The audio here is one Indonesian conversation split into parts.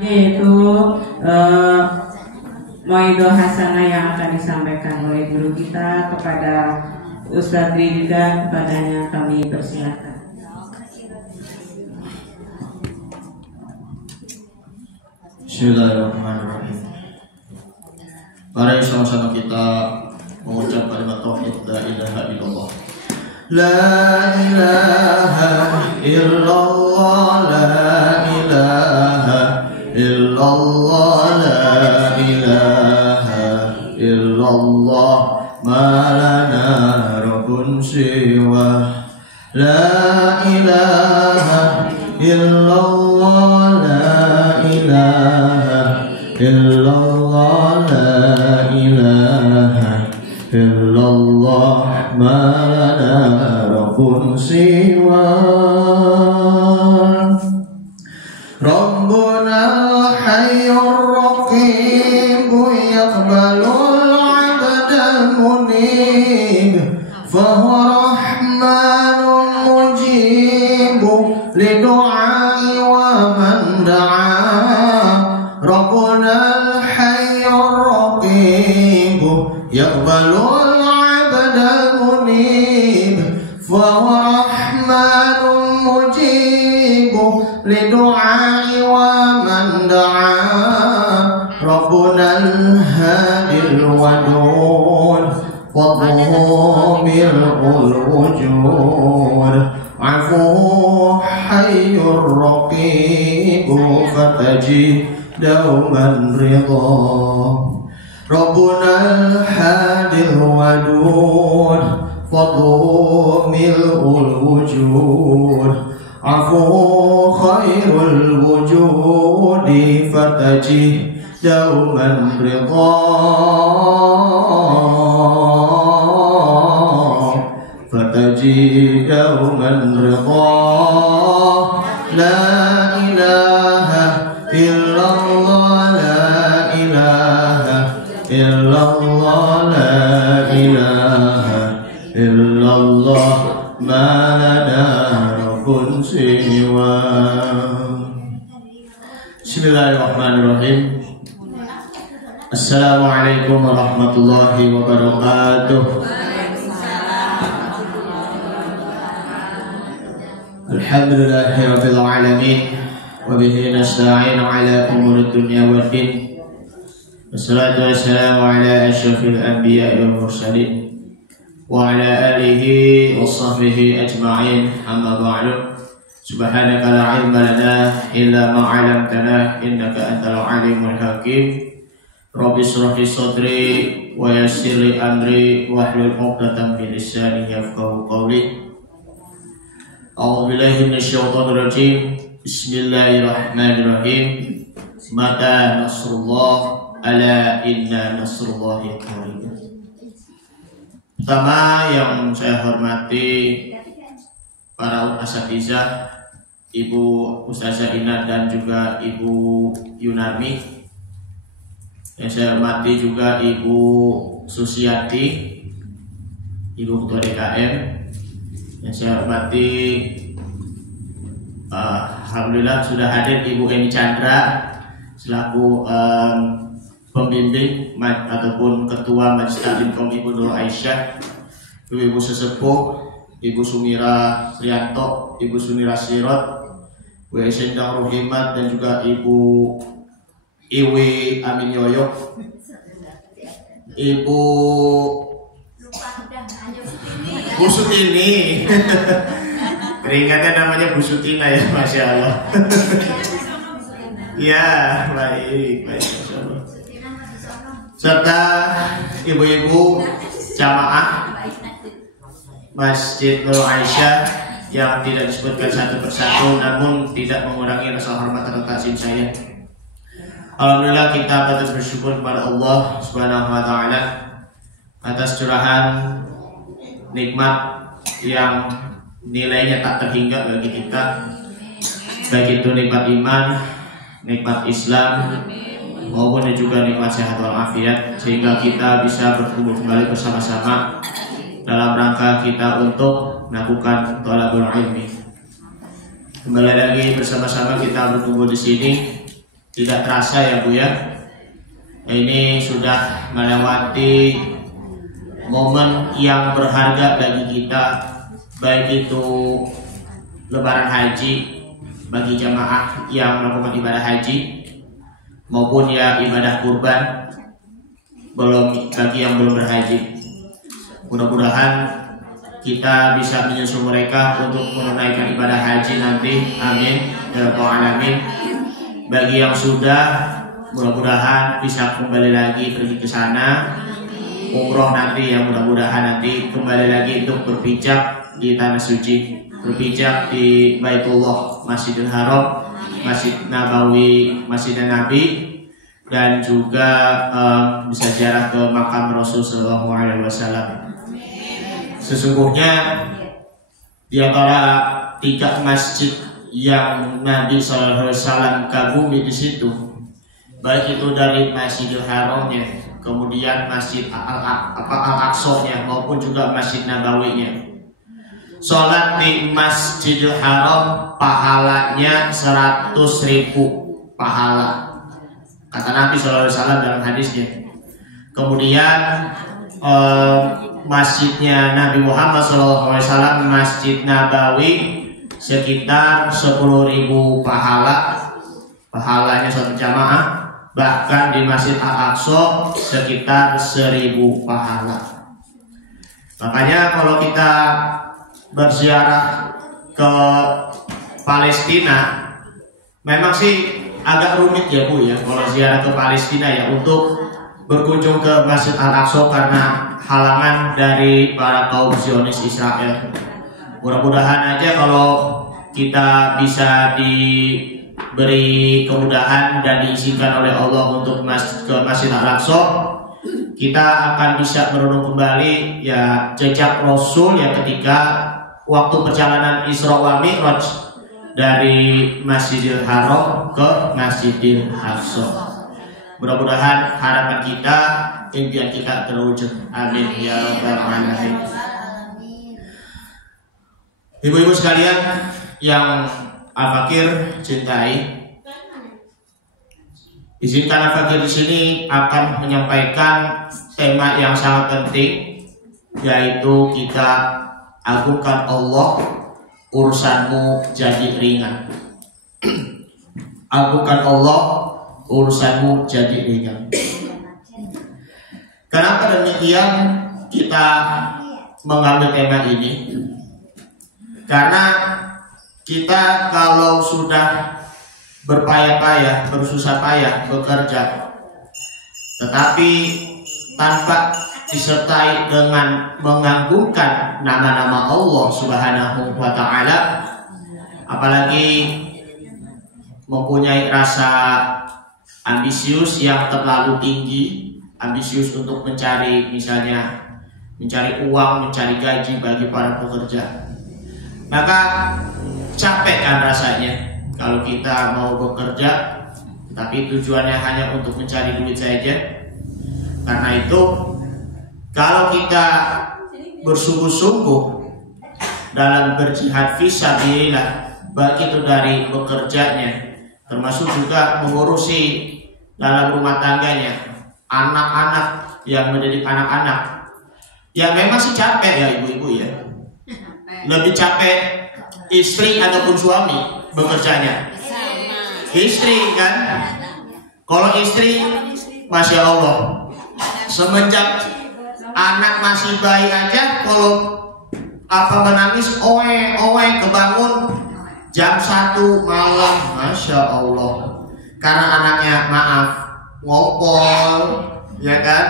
Yaitu Moido Hasanah yang akan disampaikan oleh guru kita kepada Ustadz Ridha. Kepadanya kami persilakan. Bismillahirrahmanirrahim. Mari sama-sama kita mengucap kalimat tauhid la ilaha illallah. La ilaha illallah, la ilaha illallah, la ilaha illallah, ma lana rabbun siwa. La ilaha illallah, la ilaha illallah, la ilaha illallah, ma lana rabbun siwa. Rabbuna al-hayyur raqib yaqbalul 'abdal munib, fahuwa rahmanun mujib lidu'ai wa man da'a. Rabbuna al-hayyur raqib yaqbalul 'abdal munib, fahuwa rahmanun mujib lidu'ai wa man da'a. Rabbuna al-hadil wadud fadluhu mil'ul wujud, afuhu hayyur raqib fataji dauman ridha. Rabbuna al-hadil wadud fadluhu mil'ul wujud, afuhu khairul wujudi fataji dauman ridha. Fataji dauman ridha. La ilaha illallah, la ilaha illallah, la ilaha illallah, ma lana rabbun siwa. Bismillahirrahmanirrahim. Assalamualaikum warahmatullahi wabarakatuh. Alhamdulillahi rabbil alamin, wa bihi nasta'inu ala umuri dunya waddin. Wassalatu wassalamu ala asyrafil anbiya'i wal mursalin wa ala alihi wa sahbihi ajma'in, amma ba'du. Subhanaka la ilma lana illa ma 'allamtana innaka antal alimul hakim. Rabbi shrah li sadri wa yassir li amri wahlul 'uqdatam min lisani yafqahu qawli. A'udzu billahi minasyaitonir rajim. Bismillahirrahmanirrahim. Mata nasrullah, ala inna nasrullahi qarib. Pertama yang saya hormati para asatizah, Ibu Ustazah Ina dan juga Ibu Yunarmi. Yang saya hormati juga Ibu Susiati, Ibu Ketua DKM. Yang saya hormati, alhamdulillah sudah hadir Ibu Eni Chandra selaku pembimbing ataupun ketua Majelis Taklim Kaum Ibu Nur Aisyah, Ibu Sesepuh, Ibu Sumira Prianto, Ibu Sumira Sirot, Bu Sendang Rohimat, dan juga Ibu Iwi Amin Yoyok, Ibu Bu Sutini. Keringatnya namanya Bu Sutina ya, Masya Allah. Ya, baik, Masya Allah. Serta ibu-ibu jamaah Masjid Nur Aisyah yang tidak disebutkan satu persatu, namun tidak mengurangi rasa hormat dan takzim saya. Alhamdulillah kita patut bersyukur kepada Allah Subhanahu wa taala atas curahan nikmat yang nilainya tak terhingga bagi kita, baik itu nikmat iman, nikmat Islam, maupun juga nikmat sehat walafiat, sehingga kita bisa berkumpul kembali bersama-sama dalam rangka kita untuk melakukan thalabul ilmi. Kembali lagi bersama-sama kita berkumpul di sini tidak terasa ya Bu ya. Ini sudah melewati momen yang berharga bagi kita, baik itu Lebaran Haji bagi jamaah yang melakukan ibadah haji, maupun ya ibadah kurban bagi yang belum berhaji. Mudah-mudahan kita bisa menyusul mereka untuk menunaikan ibadah haji nanti. Amin ya rabbal alamin. Bagi yang sudah, mudah-mudahan bisa kembali lagi pergi ke sana. Umroh nanti yang mudah-mudahan nanti kembali lagi untuk berpijak di tanah suci, berpijak di Baitullah, Masjidil Haram, Masjid Nabawi, Masjid Nabi, dan juga bisa ziarah ke makam Rasul Sallallahu Alaihi Wasallam. Sesungguhnya di antara 3 masjid yang Nabi Sallallahu Alaihi Wasallam kagumi di situ, baik itu dari Masjidil Haramnya, kemudian Masjid Al-Aqsa-nya, maupun juga Masjid Nabawi-nya. Sholat di Masjidil Haram pahalanya 100.000 pahala, kata Nabi SAW dalam hadisnya. Kemudian masjidnya Nabi Muhammad SAW, Masjid Nabawi, sekitar 10.000 pahalanya satu jamaah. Bahkan di Masjid Al-Aqsa sekitar 1.000 pahala. Makanya kalau kita berziarah ke Palestina, memang sih agak rumit ya Bu ya, kalau ziarah ke Palestina ya, untuk berkunjung ke Masjid Al-Aqsa karena halangan dari para kaum Zionis Israel. Mudah-mudahan aja kalau kita bisa diberi kemudahan dan diizinkan oleh Allah untuk ke Masjid Al-Aqsa, kita akan bisa merenung kembali ya jejak Rasul yang ketika waktu perjalanan Isra wa Mi'raj dari Masjidil Haram ke Masjidil Aqsa. Mudah-mudahan harapan kita, impian kita terwujud. Amin ya rabbal alamin. Ibu-ibu sekalian yang Al-Fakir cintai, izinkan Al-Fakir di sini akan menyampaikan tema yang sangat penting, yaitu kita agungkan Allah, urusanmu jadi ringan. Agungkan Allah, urusanmu jadi ringan. Kenapa demikian kita mengambil tema ini? Karena kita kalau sudah berpayah-payah, bersusah payah bekerja, tetapi tanpa disertai dengan mengagungkan nama-nama Allah Subhanahu wa Ta'ala, apalagi mempunyai rasa ambisius yang terlalu tinggi, ambisius untuk mencari, misalnya mencari uang, mencari gaji bagi para pekerja, maka capek kan rasanya kalau kita mau bekerja tapi tujuannya hanya untuk mencari duit saja. Karena itu, kalau kita bersungguh-sungguh dalam berjihad fisabilillah, baik itu dari bekerjanya, termasuk juga mengurusi dalam rumah tangganya, anak-anak, yang mendidik anak-anak, ya memang sih capek ya ibu-ibu ya. Lebih capek istri ataupun suami bekerjanya? Istri kan. Kalau istri, Masya Allah, semenjak anak masih bayi aja, kalau menangis, owe kebangun jam 1 malam, Masya Allah, karena anaknya maaf ngopol, ya kan,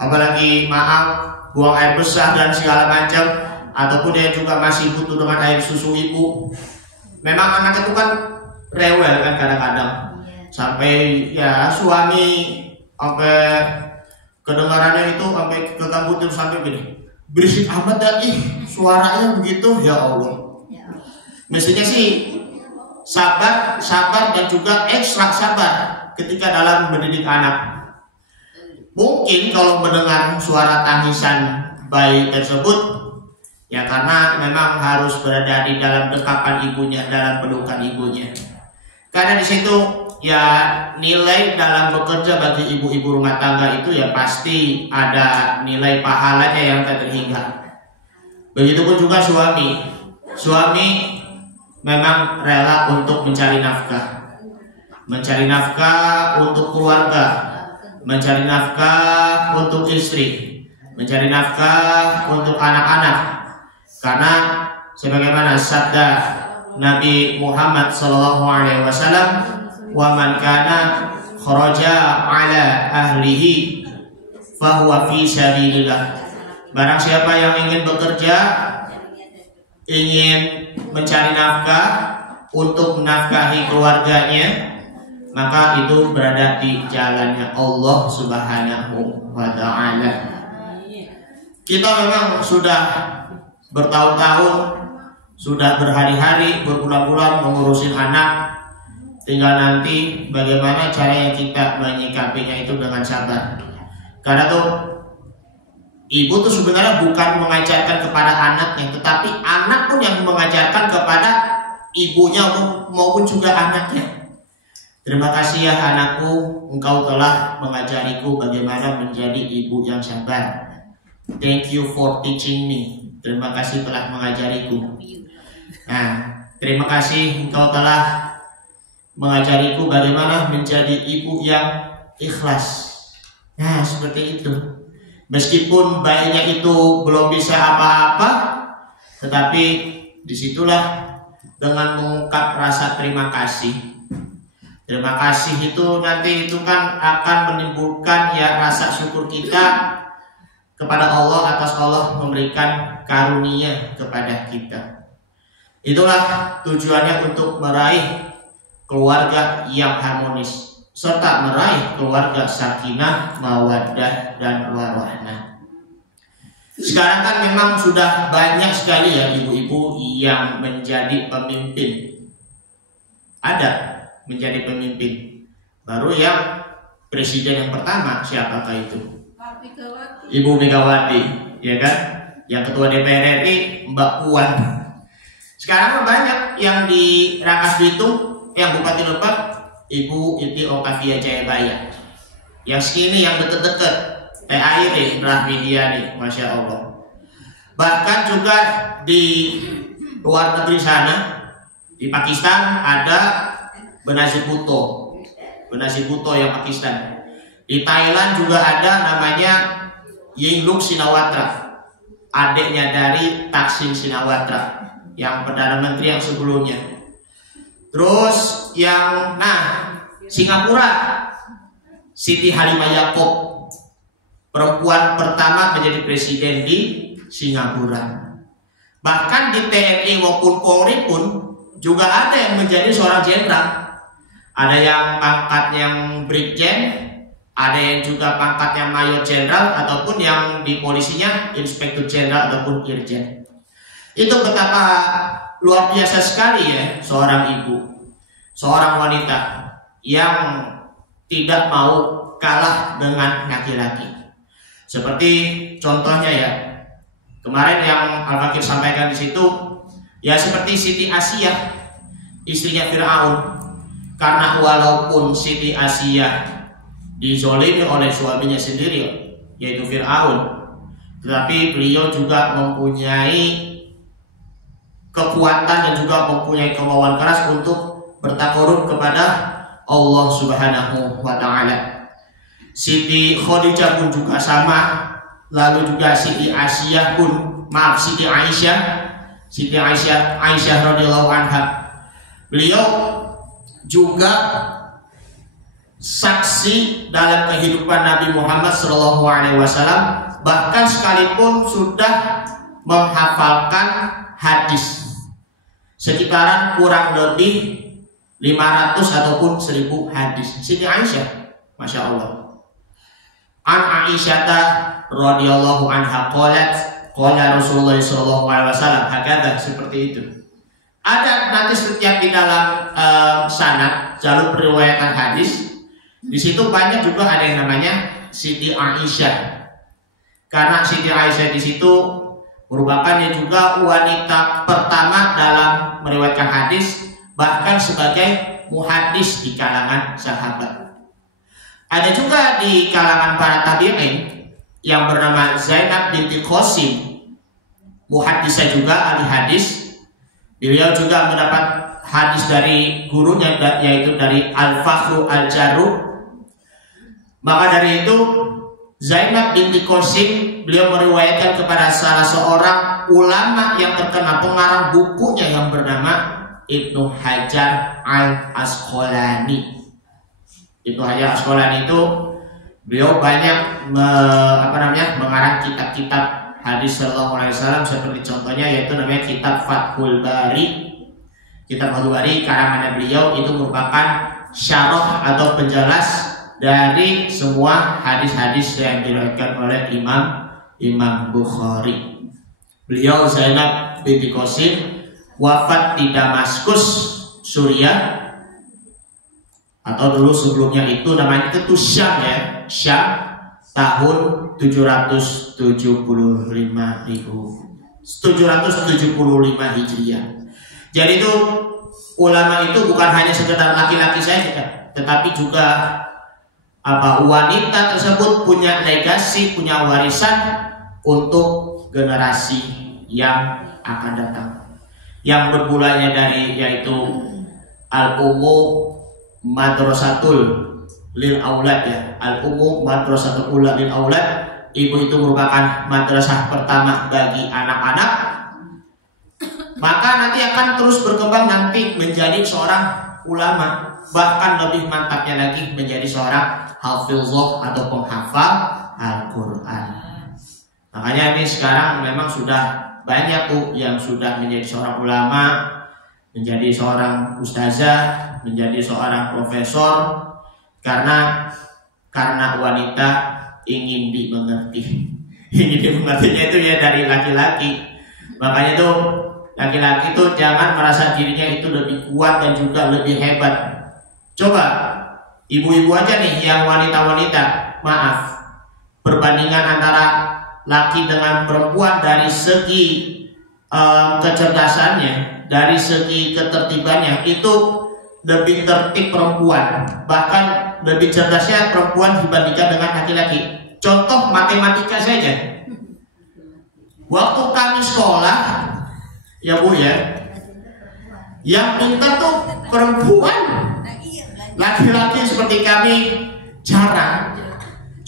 apalagi maaf buang air besar dan segala macam, ataupun dia juga masih butuh dengan air susu ibu. Memang anak itu kan rewel kan kadang-kadang, sampai ya suami sampai kedengarannya itu sampai keganggu terus, sampai gini, berisik amat dan suaranya begitu, ya Allah. Mestinya sih sabar dan juga ekstra sabar ketika dalam mendidik anak. Mungkin kalau mendengar suara tangisan bayi tersebut, ya karena memang harus berada di dalam dekapan ibunya, dalam pelukan ibunya. Karena di situ ya nilai dalam bekerja bagi ibu-ibu rumah tangga itu ya pasti ada nilai pahalanya yang tak terhingga. Begitupun juga suami. Suami memang rela untuk mencari nafkah untuk keluarga, mencari nafkah untuk istri, mencari nafkah untuk anak-anak. Karena sebagaimana sabda Nabi Muhammad SAW, wa man kana kharaja ala ahlihi fahuwa fi sabilillah. Barang siapa yang ingin bekerja, ingin mencari nafkah untuk menafkahi keluarganya, maka itu berada di jalannya Allah Subhanahu wa ta'ala. Kita memang sudah bertahun-tahun, sudah berhari-hari, berbulan-bulan mengurusin anak. Tinggal nanti bagaimana caranya kita menyikapinya itu dengan sabar. Karena tuh ibu tuh sebenarnya bukan mengajarkan kepada anaknya, tetapi anak pun yang mengajarkan kepada ibunya maupun juga anaknya. Terima kasih ya anakku, engkau telah mengajariku bagaimana menjadi ibu yang sabar. Thank you for teaching me. Terima kasih telah mengajariku. Nah, terima kasih engkau telah mengajariku bagaimana menjadi ibu yang ikhlas. Nah, seperti itu. Meskipun bayinya itu belum bisa apa-apa, tetapi disitulah dengan mengungkap rasa terima kasih. Terima kasih itu nanti itu kan akan menimbulkan ya rasa syukur kita kepada Allah atas Allah memberikan karunia kepada kita. Itulah tujuannya untuk meraih keluarga yang harmonis, serta meraih keluarga sakinah, mawaddah, dan warahmah. Sekarang kan memang sudah banyak sekali ya ibu-ibu yang menjadi pemimpin. Ada menjadi pemimpin. Baru yang presiden yang pertama siapakah itu? Ibu Megawati, ya kan? Yang ketua DPR RI Mbak Puan. Sekarang banyak yang di Rangkas Bitung, yang Bupati Lebak Ibu Iti Oktavia Jayabaya. Yang sini yang deket-deket Aire Rahmidiani, Masya Allah. Bahkan juga di luar negeri sana, di Pakistan ada Benazir Bhutto yang Pakistan. Di Thailand juga ada namanya Yingluck Shinawatra, adiknya dari Thaksin Shinawatra, yang Perdana Menteri yang sebelumnya. Terus yang Singapura, Siti Halimah Yaakob, perempuan pertama menjadi presiden di Singapura. Bahkan di TNI maupun Polri pun juga ada yang menjadi seorang jenderal. Ada yang pangkat yang brigjen, ada yang juga pangkat yang mayor jenderal, ataupun yang di polisinya inspektur jenderal ataupun irjen. Itu betapa luar biasa sekali ya seorang ibu, seorang wanita yang tidak mau kalah dengan laki-laki. Seperti contohnya ya, kemarin yang Al-Fakir sampaikan di situ, ya seperti Siti Asiyah, istrinya Fir'aun. Karena walaupun Siti Asiyah dizolimi oleh suaminya sendiri, yaitu Fir'aun, tetapi beliau juga mempunyai kekuatan dan juga mempunyai kemauan keras untuk bertakarub kepada Allah Subhanahu wa ta'ala. Siti Khadijah pun juga sama. Lalu juga Siti Aisyah radhiyallahu anha. Beliau juga saksi dalam kehidupan Nabi Muhammad SAW, bahkan sekalipun sudah menghafalkan hadis sekitaran kurang lebih 500 ataupun 1000 hadis. Siti Aisyah, Masya Allah. An Aisyah radhiyallahu anha qalat qala Rasulullah sallallahu alaihi wasallam, hakada, seperti itu. Ada nanti setiap di dalam sanad jalur periwayatan hadis, di situ banyak juga ada yang namanya Siti Aisyah. Karena Siti Aisyah di situ merupakan juga wanita pertama dalam meriwayatkan hadis, bahkan sebagai muhadis di kalangan sahabat. Ada juga di kalangan para tabi'in yang bernama Zainab binti Qasim, muhadisah juga, ahli hadis. Beliau juga mendapat hadis dari gurunya, yaitu dari Al-Fakhru Al-Jarrud. Maka dari itu Zainab binti Qasim, beliau meriwayatkan kepada salah seorang ulama yang terkenal, pengarang bukunya yang bernama Ibnu Hajar Al-Asqalani. Ibnu Hajar Al-Asqalani itu beliau banyak mengarang kitab-kitab hadis Sallallahu Alaihi Wasallam, seperti contohnya yaitu namanya kitab Fathul Bari. Kitab Fathul Bari karangannya beliau itu merupakan syarah atau penjelas dari semua hadis-hadis yang diriwayatkan oleh Imam Bukhari. Beliau Zainab binti Qasim wafat di Damaskus, Suriah, atau dulu sebelumnya itu namanya itu Syam ya, Syam, tahun 775 Hijriah. Jadi itu ulama itu bukan hanya sekedar laki-laki saja, tetapi juga wanita tersebut punya legasi, punya warisan untuk generasi yang akan datang. Yang bermulanya dari yaitu Al-Ummu Madrasatul Lil Aulad ya, Al-Ummu Madrasatul Lil Aulad. Ibu itu merupakan madrasah pertama bagi anak-anak. Maka nanti akan terus berkembang nanti menjadi seorang ulama, bahkan lebih mantapnya lagi menjadi seorang hafizah atau penghafal Al-Quran. Makanya ini sekarang memang sudah banyak yang sudah menjadi seorang ulama, menjadi seorang ustazah, menjadi seorang profesor, karena wanita ingin dimengerti. Ingin dimengertinya itu ya dari laki-laki. Makanya tuh laki-laki itu jangan merasa dirinya itu lebih kuat dan juga lebih hebat. Coba ibu-ibu aja nih yang wanita-wanita, maaf, perbandingan antara laki dengan perempuan dari segi kecerdasannya, dari segi ketertibannya itu lebih tertib perempuan, bahkan lebih cerdasnya perempuan dibandingkan dengan laki-laki. Contoh matematika saja. Waktu kami sekolah, ya Bu ya, yang pintar tuh perempuan. Laki-laki seperti kami jarang.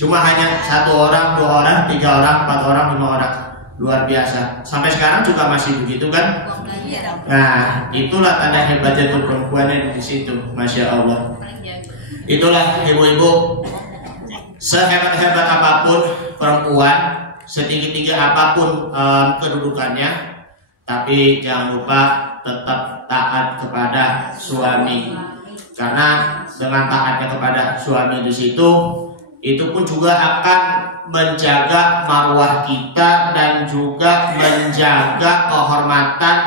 Cuma hanya 1 orang, 2 orang, 3 orang, 4 orang, 5 orang. Luar biasa. Sampai sekarang juga masih begitu kan? Nah, itulah tanda hebatnya tuh perempuannya di situ. Masya Allah. Itulah ibu-ibu, sehebat-hebat apapun perempuan, setinggi-tinggi apapun kedudukannya, tapi jangan lupa tetap taat kepada suami. Karena dengan taatnya kepada suami di situ, itu pun juga akan menjaga marwah kita dan juga menjaga kehormatan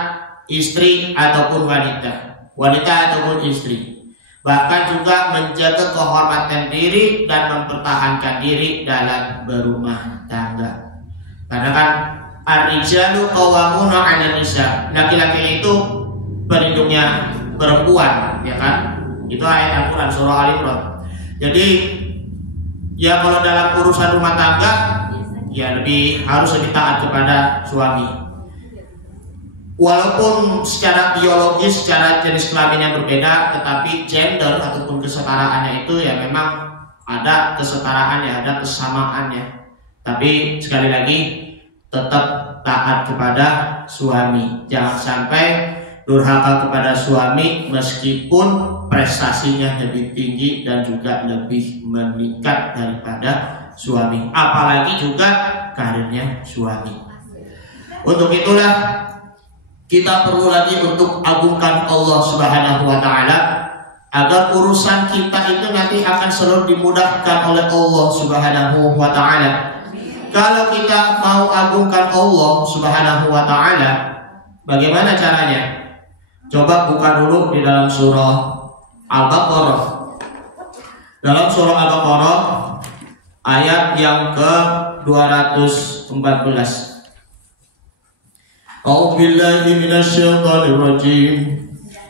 istri ataupun wanita ataupun istri. Bahkan juga menjaga kehormatan diri dan mempertahankan diri dalam berumah tangga. Karena kan ar-rijalu qawwamuna 'alan nisa, laki-laki itu pelindungnya perempuan, ya kan? Itu ayat Al-Quran surah Al-Imran. Jadi ya kalau dalam urusan rumah tangga ya harus lebih taat kepada suami. Walaupun secara biologis, secara jenis kelamin yang berbeda, tetapi gender ataupun kesetaraannya itu ya memang ada kesetaraannya, ada kesamaannya. Tapi sekali lagi tetap taat kepada suami. Jangan sampai durhaka kepada suami meskipun prestasinya lebih tinggi dan juga lebih meningkat daripada suami, apalagi juga karirnya suami. Untuk itulah kita perlu lagi untuk agungkan Allah Subhanahu wa Ta'ala, agar urusan kita itu nanti akan selalu dimudahkan oleh Allah Subhanahu wa Ta'ala. Kalau kita mau agungkan Allah Subhanahu wa Ta'ala, bagaimana caranya? Coba buka dulu di dalam surah Al-Baqarah. Dalam surah Al-Baqarah ayat yang ke-214. A'udzubillahi minasyaitonir rajim.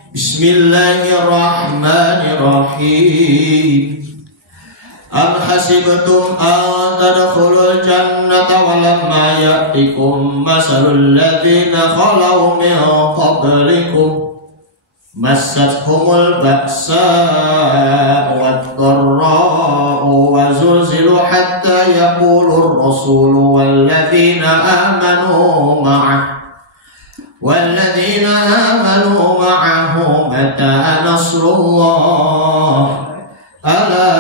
Bismillahirrahmanirrahim. Am hasibtum an tadkhulul jannata walamma ya'tikum masalul ladzina khalau min qablikum massathumul ba'sa wad-dharra'u wa zulzilu hatta yaqulur rasulu walladzina amanu ma'ahu mata nasrullah ala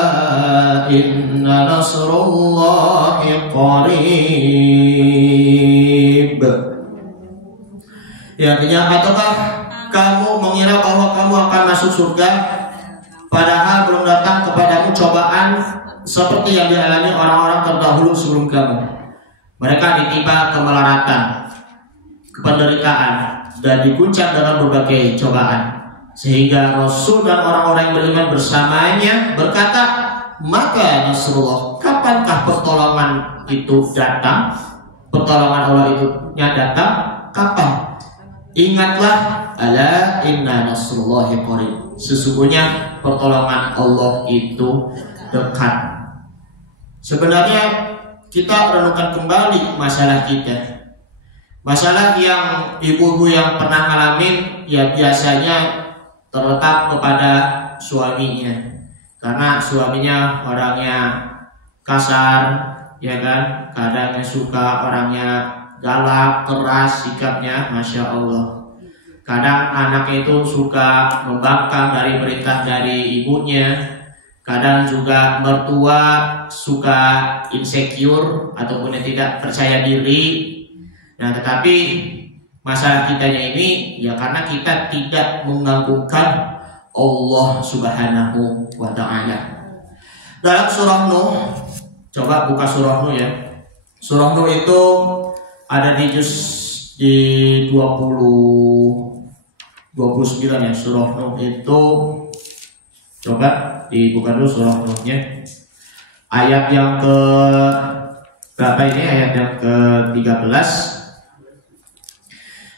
inna nasrullahi qarib. Ya, artinya, ataukah kamu mengira bahwa kamu akan masuk surga padahal belum datang kepadamu cobaan seperti yang dialami orang-orang terdahulu sebelum kamu. Mereka ditimpa kemelaratan, penderitaan, dan diguncang dengan berbagai cobaan, sehingga Rasul dan orang-orang yang beriman bersamanya berkata, maka Nasrullah, kapankah pertolongan itu datang? Pertolongan Allah itu datang kapan? Ingatlah, ala inna nasrullahi qarib, sesungguhnya pertolongan Allah itu dekat. Sebenarnya kita renungkan kembali masalah kita. Masalah yang ibu-ibu yang pernah ngalamin, ya biasanya terletak kepada suaminya, karena suaminya orangnya kasar, ya kan, kadangnya suka orangnya galak, keras sikapnya, masya Allah. Kadang anaknya itu suka membangkang dari perintah dari ibunya, kadang juga mertua suka insecure ataupun tidak percaya diri. Nah, tetapi masalah kitanya ini ya karena kita tidak mengagungkan Allah Subhanahu wa ta'ala. Dalam surah Nuh, coba buka surah Nuh ya. Surah Nuh itu ada di juz di 29 ya. Surah Nuh itu coba dibuka dulu surah Nuhnya. Ayat yang ke berapa ini? Ayat yang ke 13.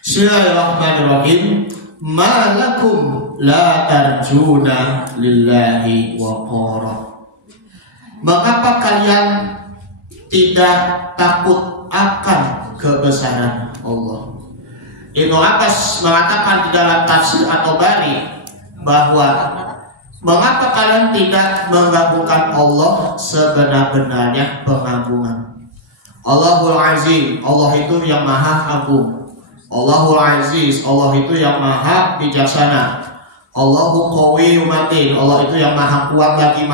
Bismillahirrahmanirrahim. Malakum la tarjuna lillahi waqara. Mengapa kalian tidak takut akan kebesaran Allah? Ibnu Abbas mengatakan di dalam tafsir atau bari bahwa mengapa kalian tidak mengagungkan Allah sebenar-benarnya pengagungan. Allahul Azim, Allah itu yang maha agung. Allahul Aziz, Allah itu yang maha bijaksana. Allahu Qawiyyum Matin, Allah itu yang maha kuat lagi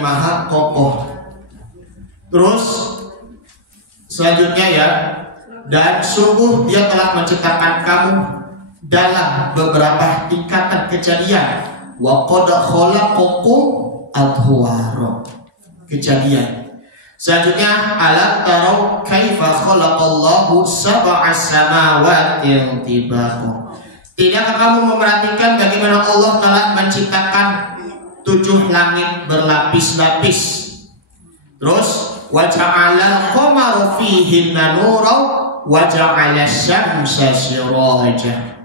maha kokoh. Terus selanjutnya ya, dan sungguh Dia telah menciptakan kamu dalam beberapa tingkatan kejadian. Wa qad khalaqakum adhwara. Kejadian. Selanjutnya, alam tarau kaifa khalaqallahu sab'a samawati tibaqa. Tidakkah kamu memerhatikan bagaimana Allah telah menciptakan 7 langit berlapis-lapis? Terus, wa ja'alal qamara fihinna nuran wa ja'ala syamsa siraja.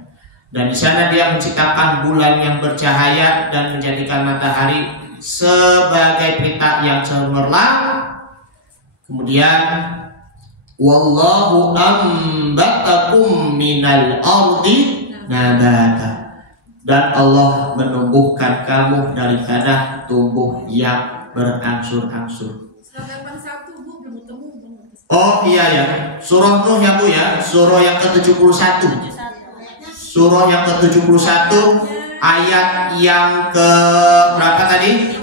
Dan di sana Dia menciptakan bulan yang bercahaya dan menjadikan matahari sebagai pelita yang cemerlang. Kemudian wallahu ambatakum minal ardi nabata, dan Allah menumbuhkan kamu dari tanah tumbuh yang berangsur-angsur. Oh iya ya, surah Nuh ya Bu ya, surah yang ke-71. Surah yang ke-71 ayat yang ke berapa tadi?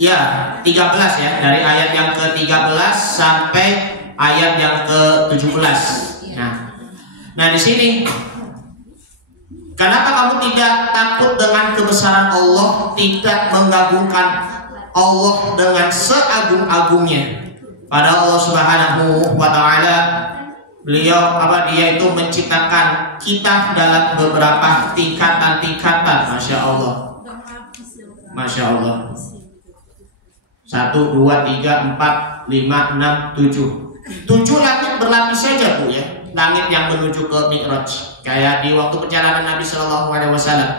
Ya, 13 ya, dari ayat yang ke-13 sampai ayat yang ke-17. Nah di sini kenapa kamu tidak takut dengan kebesaran Allah, tidak mengagungkan Allah dengan seagung-agungnya? Pada Allah Subhanahu wa ta'ala, Dia itu menciptakan kita dalam beberapa tingkatan-tingkatan. Masya Allah, Masya Allah. 1, 2, 3, 4, 5, 6, 7. 7 langit berlapis saja Bu ya. langit yang menuju ke Mi'raj. Kayak di waktu perjalanan Nabi Shallallahu Alaihi Wasallam.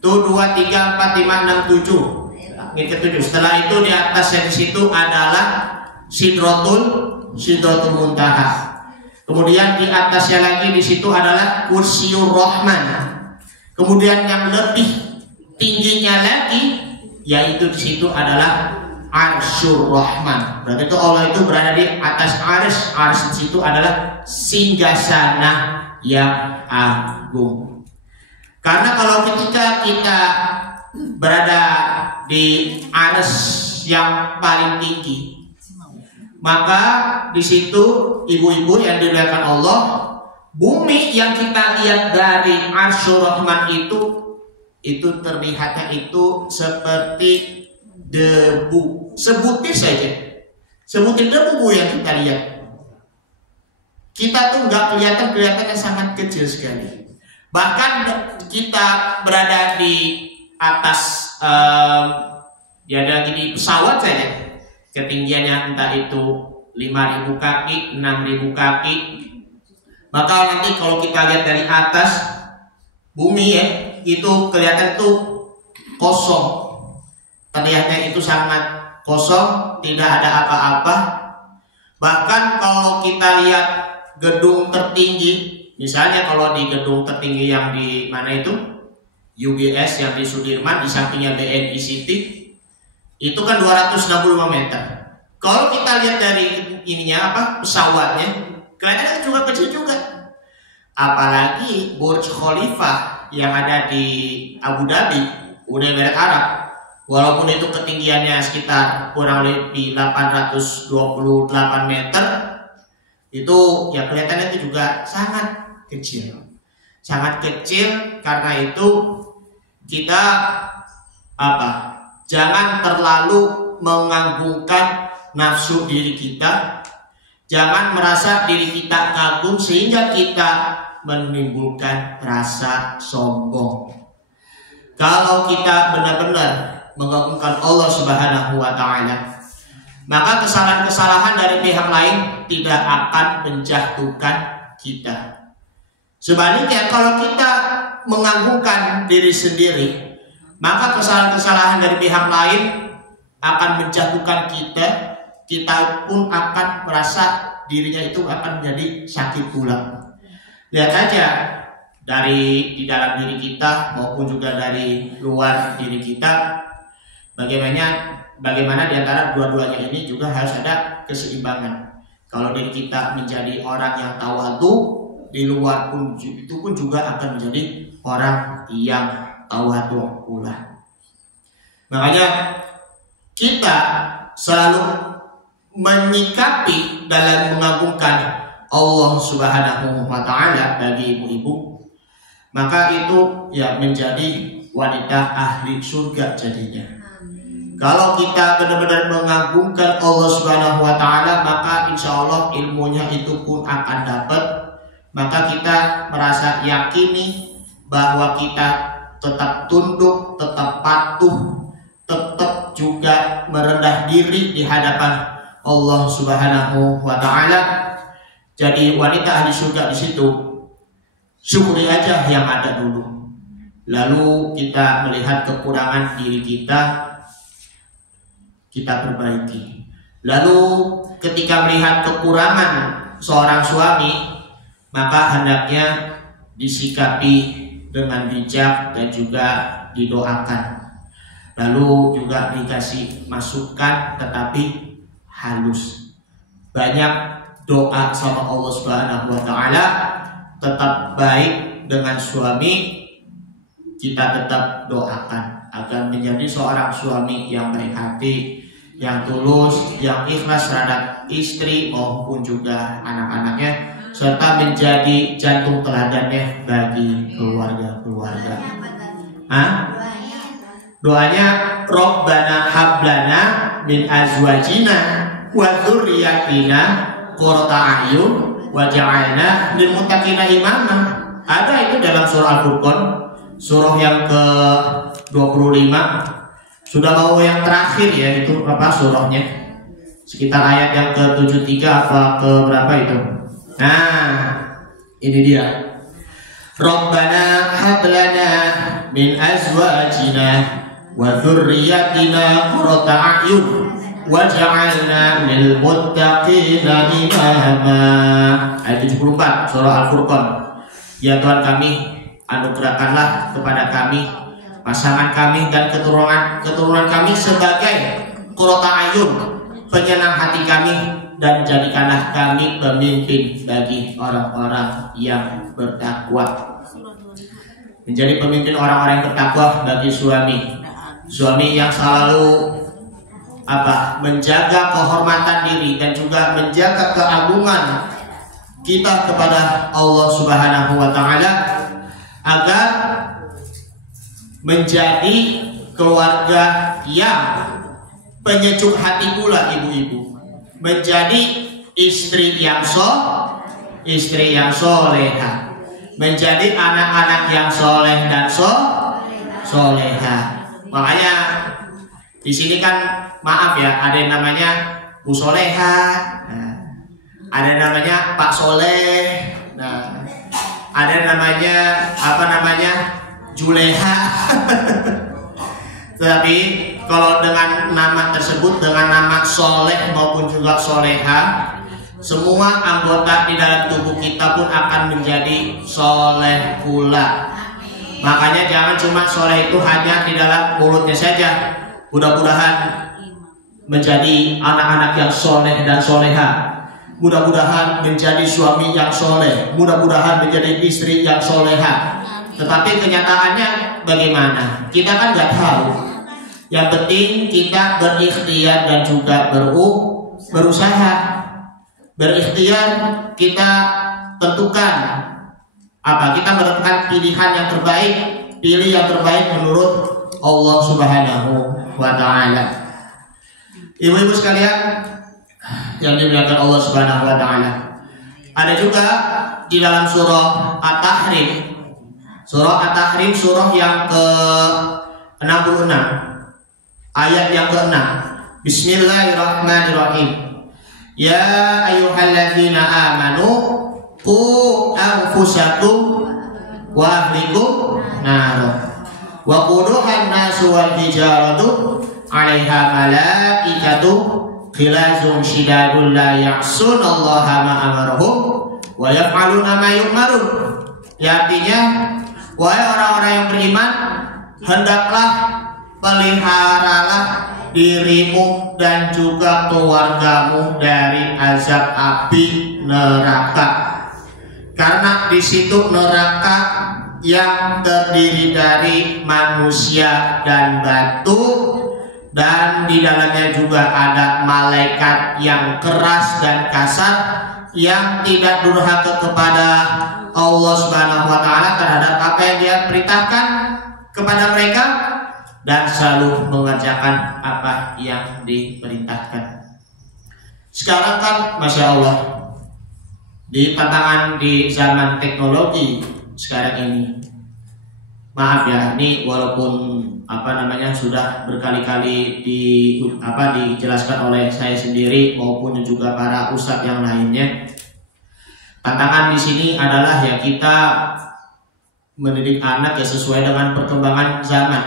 Tuh 2, 3, 4, 5, 6, 7. Langit ke-7. Setelah itu di atasnya di situ adalah Sidratul Muntaha. Kemudian di atasnya lagi di situ adalah Kursiur Rahman. Kemudian yang lebih tingginya lagi yaitu di situ adalah Arsyur Rahman. Berarti itu Allah itu berada di atas arsy. Arsy di situ adalah singgasana yang agung. Karena kalau ketika kita berada di arsy yang paling tinggi, maka di situ ibu-ibu yang dimuliakan Allah, bumi yang kita lihat dari Arsyur Rahman itu terlihatnya itu seperti debu, sebutir saja, sebutir debu yang kita lihat. Kita tuh nggak kelihatannya sangat kecil sekali. Bahkan kita berada di atas ya lagi di pesawat saja, ketinggiannya entah itu 5.000 kaki, 6.000 kaki. Maka nanti kalau kita lihat dari atas bumi ya, itu kelihatan tuh kosong. Terlihatnya itu sangat kosong, tidak ada apa-apa. Bahkan kalau kita lihat gedung tertinggi, misalnya kalau di gedung tertinggi yang di mana itu UBS yang di Sudirman, di sampingnya BNI City, itu kan 265 meter. Kalau kita lihat dari ininya pesawatnya, kelihatannya juga kecil juga. Apalagi Burj Khalifa yang ada di Abu Dhabi, Uni Emirat Arab. Walaupun itu ketinggiannya sekitar kurang lebih 828 meter, itu ya kelihatannya itu juga sangat kecil. Sangat kecil, karena itu kita jangan terlalu menganggungkan nafsu diri kita. Jangan merasa diri kita kagum sehingga kita menimbulkan rasa sombong. Kalau kita benar-benar mengagungkan Allah Subhanahu wa Ta'ala, maka kesalahan-kesalahan dari pihak lain tidak akan menjatuhkan kita. Sebaliknya, kalau kita mengagungkan diri sendiri, maka kesalahan-kesalahan dari pihak lain akan menjatuhkan kita. Kita pun akan merasa dirinya itu akan menjadi sakit pula. Lihat aja dari di dalam diri kita maupun juga dari luar diri kita, bagaimana di antara dua-duanya ini juga harus ada keseimbangan. Kalau diri kita menjadi orang yang tawadhu, di luar pun itu pun juga akan menjadi orang yang tawadhu pula. Makanya kita selalu menyikapi dalam mengagungkan Allah Subhanahu wa Ta'ala bagi ibu-ibu, maka itu ya menjadi wanita ahli surga jadinya. Kalau kita benar-benar mengagungkan Allah Subhanahu wa Ta'ala, maka insya Allah ilmunya itu pun akan dapat. Maka kita merasa yakini bahwa kita tetap tunduk, tetap patuh, tetap juga merendah diri di hadapan Allah Subhanahu wa Ta'ala. Jadi wanita ahli surga di situ, syukuri aja yang ada dulu. Lalu kita melihat kekurangan diri kita perbaiki. Lalu ketika melihat kekurangan seorang suami, maka hendaknya disikapi dengan bijak dan juga didoakan. Lalu juga dikasih masukan tetapi halus. Banyak doa sama Allah Subhanahu wa Ta'ala, tetap baik dengan suami, kita tetap doakan agar menjadi seorang suami yang baik hati, yang tulus, yang ikhlas terhadap istri maupun juga anak-anaknya, serta menjadi jantung teladannya bagi keluarga-keluarga. Doanya Rabbana hablana min azwajina wa dzurriyyatina qurrata a'yun waj'alna lil muttaqina imama. Ada itu dalam surah Al-Furqan, surah yang ke-25. Sudah mau yang terakhir ya, itu surahnya. Sekitar ayat yang ke-73 apa ke berapa itu. Nah, Ini dia. Rabbana hab lana min azwajina wa dzurriyyatina qurrata a'yun waj'alna lil muttaqina imama. Ayat 74 surah Al-Furqan. Ya Tuhan kami, anugerahkanlah kepada kami pasangan kami dan keturunan kami sebagai qurrata a'yun, penyenang hati kami, dan jadikanlah kami pemimpin bagi orang-orang yang bertakwa. Menjadi pemimpin orang-orang yang bertakwa bagi suami yang selalu menjaga kehormatan diri dan juga menjaga keagungan kita kepada Allah Subhanahu wa taala, agar menjadi keluarga yang penyejuk hati pula ibu-ibu, menjadi istri yang soleha, menjadi anak-anak yang soleh dan soleha. Makanya di sini kan maaf ya, ada yang namanya Bu Soleha, ada yang namanya Pak Soleh, ada yang namanya Juleha. Tapi kalau dengan nama tersebut, dengan nama soleh maupun juga soleha, semua anggota di dalam tubuh kita pun akan menjadi soleh pula. Makanya jangan cuma soleh itu hanya di dalam mulutnya saja. Mudah-mudahan menjadi anak-anak yang soleh dan soleha, mudah-mudahan menjadi suami yang soleh, mudah-mudahan menjadi istri yang soleha. Tetapi kenyataannya bagaimana? Kita kan nggak tahu. Yang penting kita berikhtiar dan juga berusaha. Berikhtiar, kita tentukan kita menentukan pilihan yang terbaik, pilih yang terbaik menurut Allah Subhanahu wa taala. Ibu-ibu sekalian yang dimuliakan Allah Subhanahu wa taala, ada juga di dalam surah At-Tahrim. Surah At-Tahrim, surah yang ke-66, ayat yang ke-6. Bismillahirrahmanirrahim. Ya ayyuhalladzina amanu qu anfusakum wa ahlikum nar wa quduhan nasu wal hijaratu 'alaiha malaikatu khilazun shidadun la ya'sunallaha ma amarahum wa yaf'aluna ma yu'marun. Ya, artinya, wahai orang-orang yang beriman, hendaklah peliharalah dirimu dan juga keluargamu dari azab api neraka. Karena di situ neraka yang terdiri dari manusia dan batu, dan di dalamnya juga ada malaikat yang keras dan kasar, yang tidak durhaka kepada Allah Subhanahu wa taala terhadap apa yang Dia perintahkan kepada mereka, dan selalu mengerjakan apa yang diperintahkan. Sekarang kan Masya Allah, di tantangan di zaman teknologi sekarang ini, maaf ya, ini walaupun sudah berkali-kali dijelaskan oleh saya sendiri maupun juga para ustadz yang lainnya, tantangan di sini adalah ya kita mendidik anak ya sesuai dengan perkembangan zaman.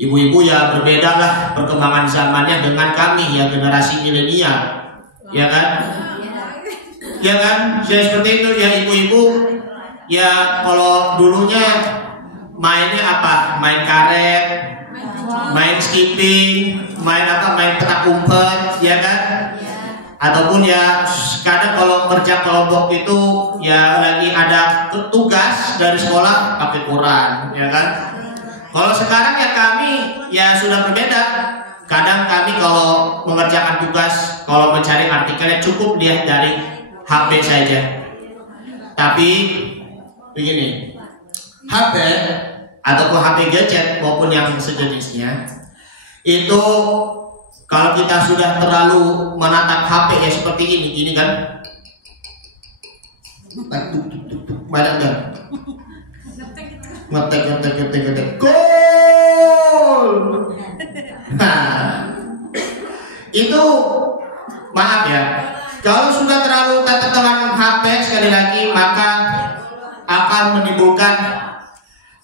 Ibu-ibu ya berbeda lah perkembangan zamannya dengan kami ya generasi milenial, ya kan? Ya kan? Ya seperti itu ya ibu-ibu. Ya kalau dulunya mainnya apa? Main karet, main skipping, main petak umpet, ya kan? Ataupun ya kadang kalau kerja kelompok itu ya lagi ada tugas dari sekolah pakai Quran, ya kan? Kalau sekarang ya kami ya sudah berbeda. Kadang kami kalau mengerjakan tugas, kalau mencari artikelnya cukup lihat dari HP saja. Tapi begini, HP ataupun HP gadget maupun yang sejenisnya itu kalau kita sudah terlalu menatap HP ya seperti ini kan, banyak kan? Ngetek gol. Nah, itu maaf ya, Kalau sudah terlalu tertelan HP sekali lagi, maka akan menimbulkan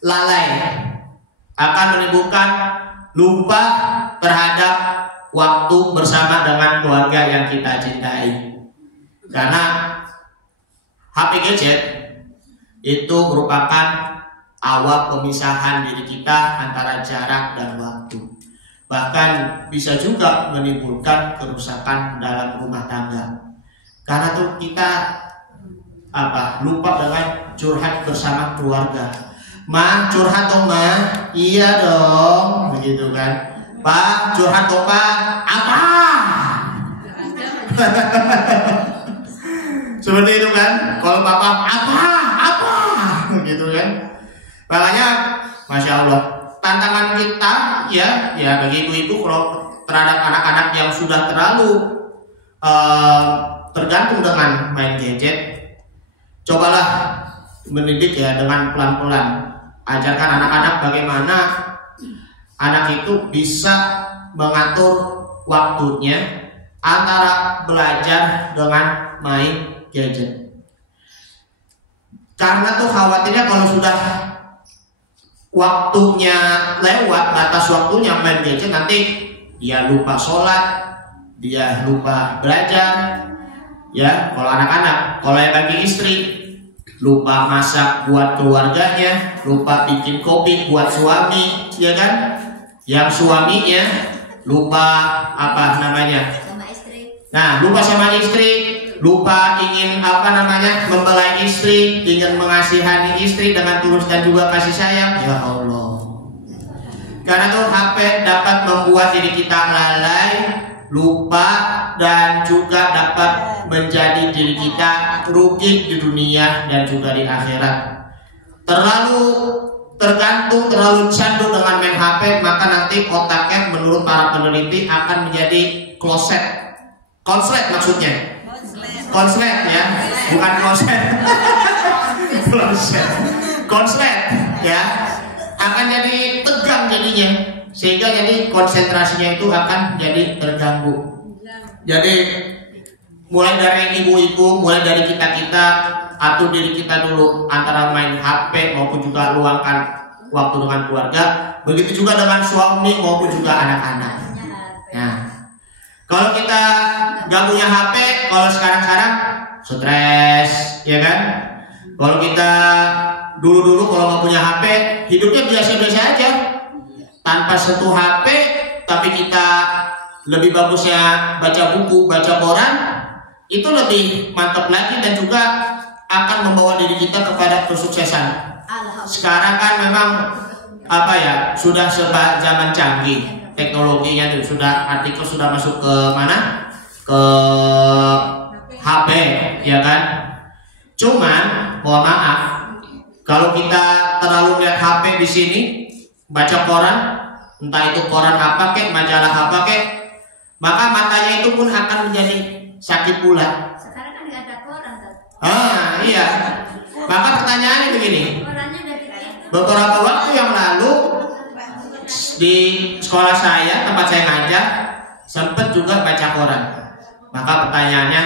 lalai, akan menimbulkan lupa terhadap waktu bersama dengan keluarga yang kita cintai. Karena HP gadget itu merupakan awal pemisahan diri kita antara jarak dan waktu. Bahkan bisa juga menimbulkan kerusakan dalam rumah tangga. Karena tuh kita lupa dengan curhat bersama keluarga. Ma, curhat dong ma? Iya dong, begitu kan? Pak, curhat dong pak? Apa? Seperti itu kan? Kalau papa apa? Begitu kan? Makanya, masya Allah, tantangan kita ya bagi ibu-ibu kalau terhadap anak-anak yang sudah terlalu tergantung dengan main gadget, cobalah mendidik ya dengan pelan-pelan. Ajarkan anak-anak bagaimana anak itu bisa mengatur waktunya antara belajar dengan main gadget. Karena tuh khawatirnya kalau sudah waktunya lewat, batas waktunya main gadget, nanti dia lupa sholat, dia lupa belajar. Ya, kalau anak-anak, kalau yang bagi istri, lupa masak buat keluarganya, lupa bikin kopi buat suami, ya kan? Yang suaminya lupa lupa sama istri, lupa ingin membelai istri, ingin mengasihani istri dengan tulus dan juga kasih sayang. Ya Allah. Karena tuh HP dapat membuat diri kita lalai, lupa, dan juga dapat menjadi diri kita rugi di dunia dan juga di akhirat. Terlalu tergantung, terlalu candu dengan main HP, maka nanti otaknya menurut para peneliti akan menjadi konslet maksudnya. Konslet ya, bukan kloset. Konslet ya, akan jadi tegang jadinya, sehingga jadi konsentrasinya itu akan jadi terganggu. Jadi mulai dari ibu-ibu, mulai dari kita atur diri kita dulu antara main HP maupun juga luangkan waktu dengan keluarga. Begitu juga dengan suami maupun juga anak-anak. Nah, kalau kita gak punya HP, kalau sekarang stres, ya kan? Kalau kita dulu kalau nggak punya HP, hidupnya biasa-biasa aja, tanpa sentuh HP, tapi kita lebih bagusnya baca buku, baca koran, itu lebih mantap lagi dan juga akan membawa diri kita kepada kesuksesan. Sekarang kan memang sudah serba zaman canggih, teknologinya itu artikel sudah masuk ke mana? Ke HP, ya kan? Cuman mohon maaf, kalau kita terlalu lihat HP di sini, baca koran, entah itu koran apa kek, majalah apa kek, maka matanya itu pun akan menjadi sakit pula. Sekarang kan nggak ada koran kan? Iya. Maka pertanyaannya begini. Beberapa waktu yang lalu di sekolah saya, tempat saya ngajar, sempat juga baca koran. Maka pertanyaannya,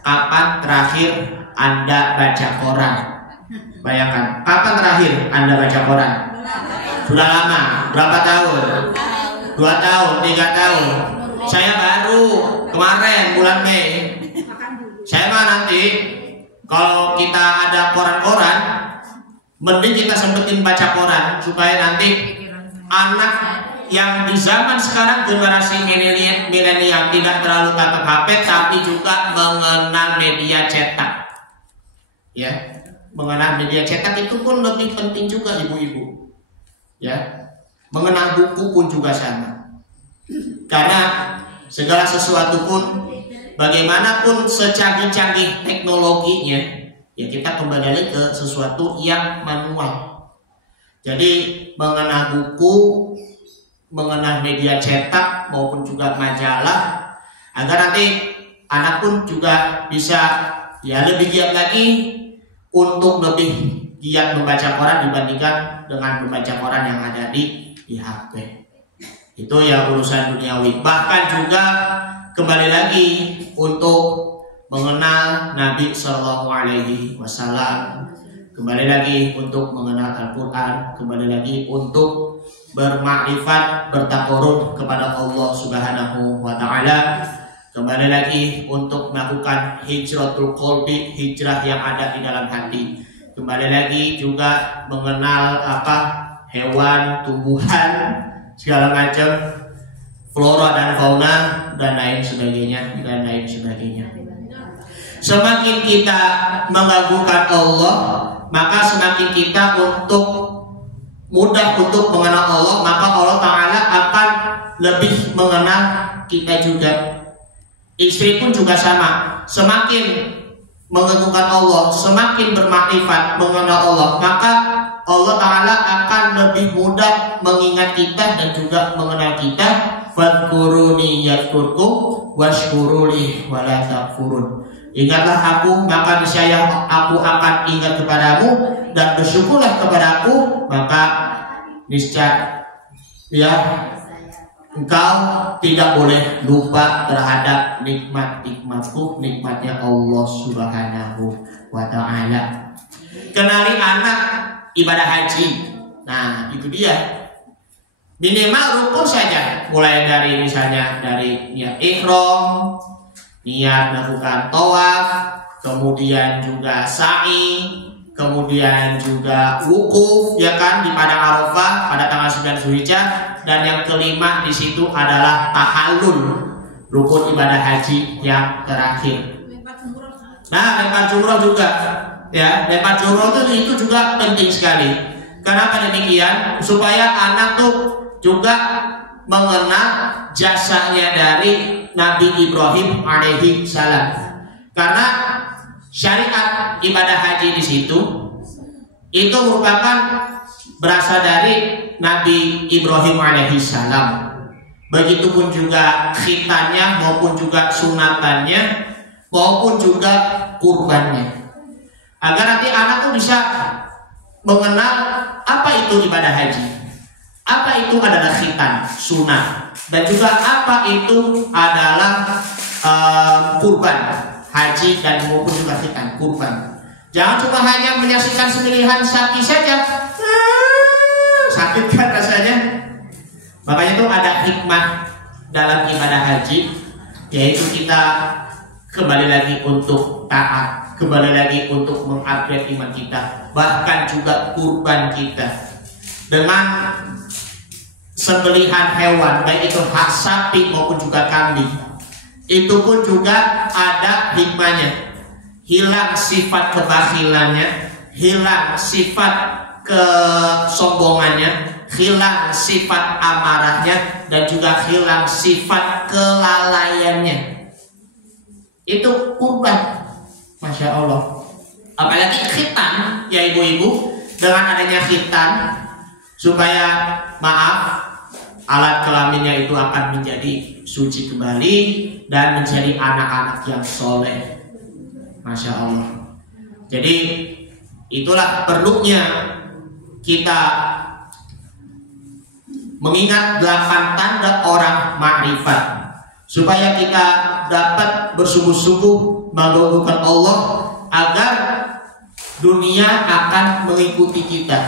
kapan terakhir Anda baca koran? Bayangkan, kapan terakhir Anda baca koran? Sudah lama. Berapa tahun? 2 tahun, 3 tahun. Saya baru kemarin bulan Mei. Saya mah nanti kalau kita ada koran-koran, mending kita sempetin baca koran supaya nanti anak yang di zaman sekarang, generasi milenial, tidak terlalu tatap HP tapi juga mengenal media cetak. Ya, mengenal media cetak itu pun lebih penting juga ibu-ibu. Ya, mengenal buku pun juga sama. Karena segala sesuatu pun, bagaimanapun secanggih-canggih teknologinya, ya kita kembali lagi ke sesuatu yang manual. Jadi mengenal buku, mengenal media cetak maupun juga majalah, agar nanti anak pun juga bisa lebih giat lagi untuk lebih giat membaca koran dibandingkan dengan membaca koran yang ada di HP. Itu ya urusan duniawi. Bahkan juga kembali lagi untuk mengenal Nabi Shallallahu Alaihi Wasallam, kembali lagi untuk mengenal Al-Quran, kembali lagi untuk bermakrifat, bertakarub kepada Allah Subhanahu Wa Taala, kembali lagi untuk melakukan hijratul qalbi, hijrah yang ada di dalam hati, kembali lagi juga mengenal hewan, tumbuhan, segala macam, flora dan fauna dan lain sebagainya. Semakin kita mengagungkan Allah, maka semakin kita mudah untuk mengenal Allah, maka Allah Ta'ala akan lebih mengenal kita juga. Istri pun juga sama, semakin mengagungkan Allah, semakin bermakrifat mengenal Allah, maka Allah Ta'ala akan lebih mudah mengingat kita dan juga mengenal kita. Fadkuruni yadkurkum washkuruli wala takfurun. Ingatlah aku, maka niscaya aku akan ingat kepadamu, dan bersyukurlah kepadaku, maka niscaya engkau tidak boleh lupa terhadap nikmatku, nikmatnya Allah Subhanahu Wa Ta'ala. Kenali anak ibadah haji. Nah, itu dia. Minimal rukun saja, mulai dari misalnya dari niat ihram, niat melakukan tawaf, kemudian juga sa'i, kemudian juga wukuf, ya kan, di padang Arafah pada tanggal 9 Zulhijjah, dan yang kelima di situ adalah tahallul, rukun ibadah haji yang terakhir. Nah, lempar jumroh juga, ya, lempar jumroh itu juga penting sekali. Kenapa demikian? Supaya anak tuh juga mengenal jasanya dari Nabi Ibrahim alaihi salam. Karena syariat ibadah haji di situ itu merupakan berasal dari Nabi Ibrahim alaihi salam. Begitupun juga khitannya, maupun juga sunatannya, maupun juga kurbannya. Agar nanti anak tuh bisa mengenal apa itu ibadah haji, apa itu adalah khitan, sunat, dan juga apa itu adalah kurban haji dan maupun juga khitan, kurban. Jangan cuma hanya menyaksikan sembelihan sapi saja, sakit kan rasanya. Makanya itu ada hikmah dalam ibadah haji, yaitu kita kembali lagi untuk taat, kembali lagi untuk mengupgrade iman kita, bahkan juga kurban kita dengan sembelihan hewan, baik itu hak sapi maupun juga kambing. Itu pun juga ada hikmahnya. Hilang sifat kebakhilannya, hilang sifat kesombongannya, hilang sifat amarahnya, dan juga hilang sifat kelalaiannya. Itu kurban, Masya Allah. Apalagi khitan, ya ibu-ibu, dengan adanya khitan, supaya alat kelaminnya itu akan menjadi suci kembali dan menjadi anak-anak yang soleh. Masya Allah. Jadi itulah perlunya kita mengingat 8 tanda orang makrifat, supaya kita dapat bersungguh-sungguh mengagungkan Allah, agar dunia akan mengikuti kita,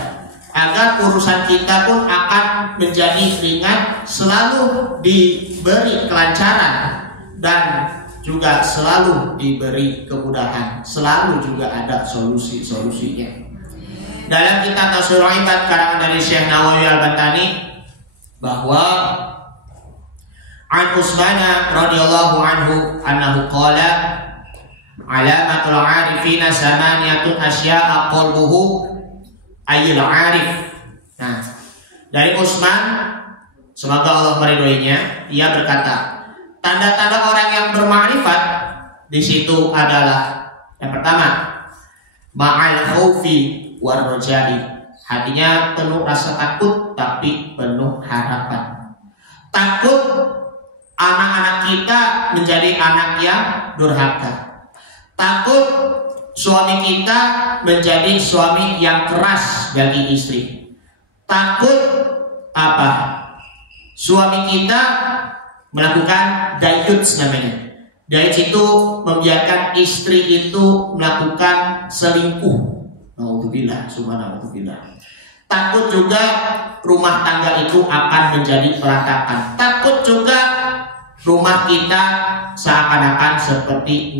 agar urusan kita pun akan menjadi ringan, selalu diberi kelancaran, dan juga selalu diberi kemudahan, selalu juga ada solusi-solusinya. Dalam kitab Tafsirul Ibad karangan dari Syekh Nawawi Al-Bantani, bahwa an Utsman radhiyallahu anhu annahu qala alamatul arifina samaniyatun asya'a qalbuhu ayil arif. Nah, dari Utsman, semoga Allah meridhoinya, ia berkata, tanda-tanda orang yang bermakrifat di situ adalah yang pertama, ma'al khaufi war rajai, hatinya penuh rasa takut tapi penuh harapan. Takut anak-anak kita menjadi anak yang durhaka. Takut suami kita menjadi suami yang keras bagi istri. Takut suami kita melakukan dayuts namanya, Dari situ membiarkan istri itu melakukan selingkuh. Naudzubillah, subhanallah. Takut juga rumah tangga itu akan menjadi perantakan. Takut juga rumah kita seakan-akan seperti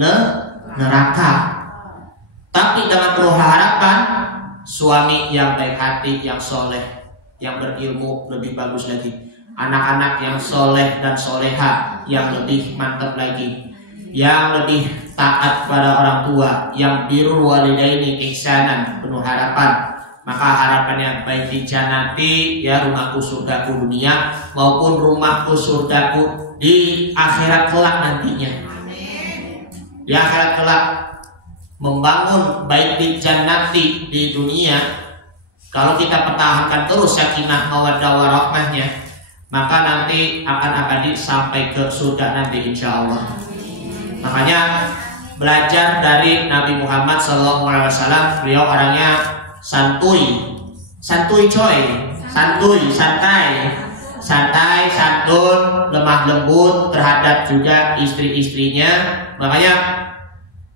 neraka. Tapi dengan penuh harapan, suami yang baik hati, yang soleh, yang berilmu lebih bagus lagi. Anak-anak yang soleh dan soleha yang lebih mantap lagi, yang lebih taat pada orang tua, yang birrul walidaini ihsanan, penuh harapan. Maka harapannya baik di jannati, ya rumahku surgaku dunia, maupun rumahku surgaku di akhirat kelak nantinya. Di akhirat kelak, membangun baik di jannati di dunia, kalau kita pertahankan terus sakinah mawaddah warahmahnya, maka nanti akan abadi sampai ke surga nanti insya Allah. Makanya belajar dari Nabi Muhammad SAW, beliau orangnya santuy coy, santai, santun, lemah lembut terhadap juga istri-istrinya. Makanya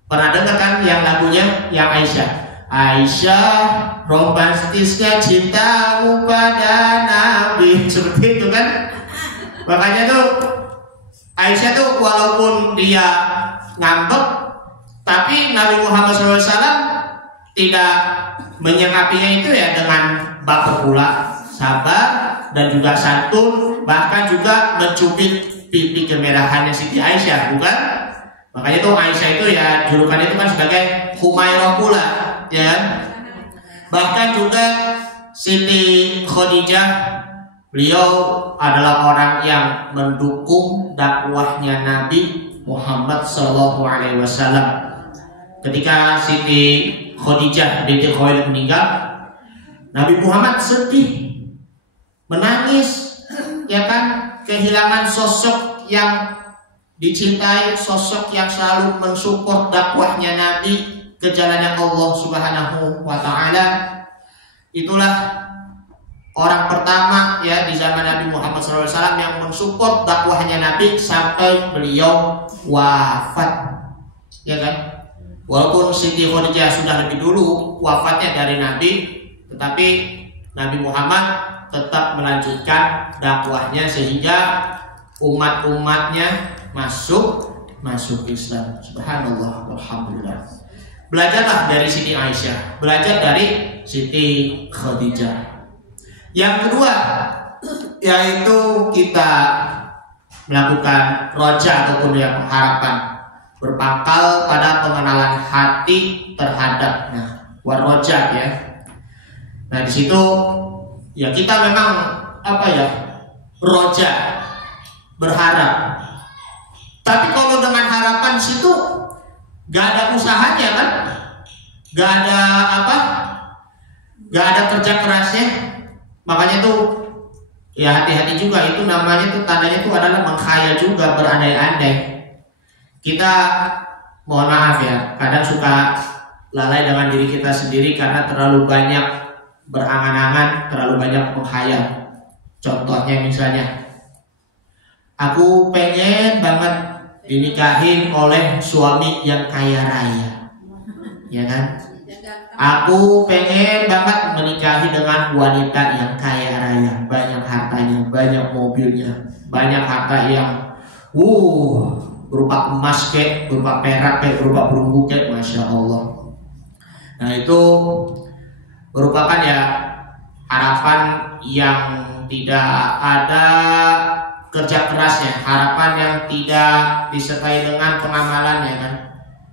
pernah dengar kan yang lagunya yang Aisyah romantisnya cintamu pada Nabi, seperti itu kan. Makanya tuh Aisyah tuh walaupun dia ngambek, tapi Nabi Muhammad SAW tidak menyikapinya itu ya dengan bak pula, sabar dan juga santun, bahkan juga mencubit pipi kemerahannya Siti Aisyah, bukan? Makanya tuh Aisyah itu ya julukannya itu kan sebagai Humairah pula, ya. Bahkan juga Siti Khadijah, beliau adalah orang yang mendukung dakwahnya Nabi Muhammad SAW. Ketika Siti Khadijah binti Khuwailid meninggal, Nabi Muhammad sedih, menangis, ya kan, kehilangan sosok yang dicintai, sosok yang selalu mensupport dakwahnya Nabi ke jalannya Allah Subhanahu wa Ta'ala. Itulah orang pertama ya di zaman Nabi Muhammad SAW yang mensupport dakwahnya Nabi sampai beliau wafat, ya kan. Walaupun Siti Khadijah sudah lebih dulu wafatnya dari Nabi, tetapi Nabi Muhammad tetap melanjutkan dakwahnya sehingga umat-umatnya masuk Islam. Subhanallah, alhamdulillah. Belajarlah dari Siti Aisyah, belajar dari Siti Khadijah. Yang kedua, yaitu kita melakukan roja ataupun yang pengharapan, berpangkal pada pengenalan hati terhadap warroja ya. Nah di situ ya kita memang roja, berharap. Tapi kalau dengan harapan situ gak ada usahanya kan, gak ada kerja kerasnya. Makanya tuh ya hati-hati juga, itu namanya tuh tandanya tuh adalah mengkhayal juga, berandai-andai. Kita mohon maaf ya, kadang suka lalai dengan diri kita sendiri karena terlalu banyak berangan-angan, terlalu banyak menghayal. Contohnya misalnya, aku pengen banget dinikahin oleh suami yang kaya raya, ya kan? Aku pengen banget menikahi dengan wanita yang kaya raya, banyak hartanya, banyak mobilnya, banyak harta yang berupa emas kek, berupa perak kek, berupa perunggu kek, masya Allah. Nah itu merupakan ya harapan yang tidak ada kerja kerasnya, harapan yang tidak disertai dengan pengamalan ya kan.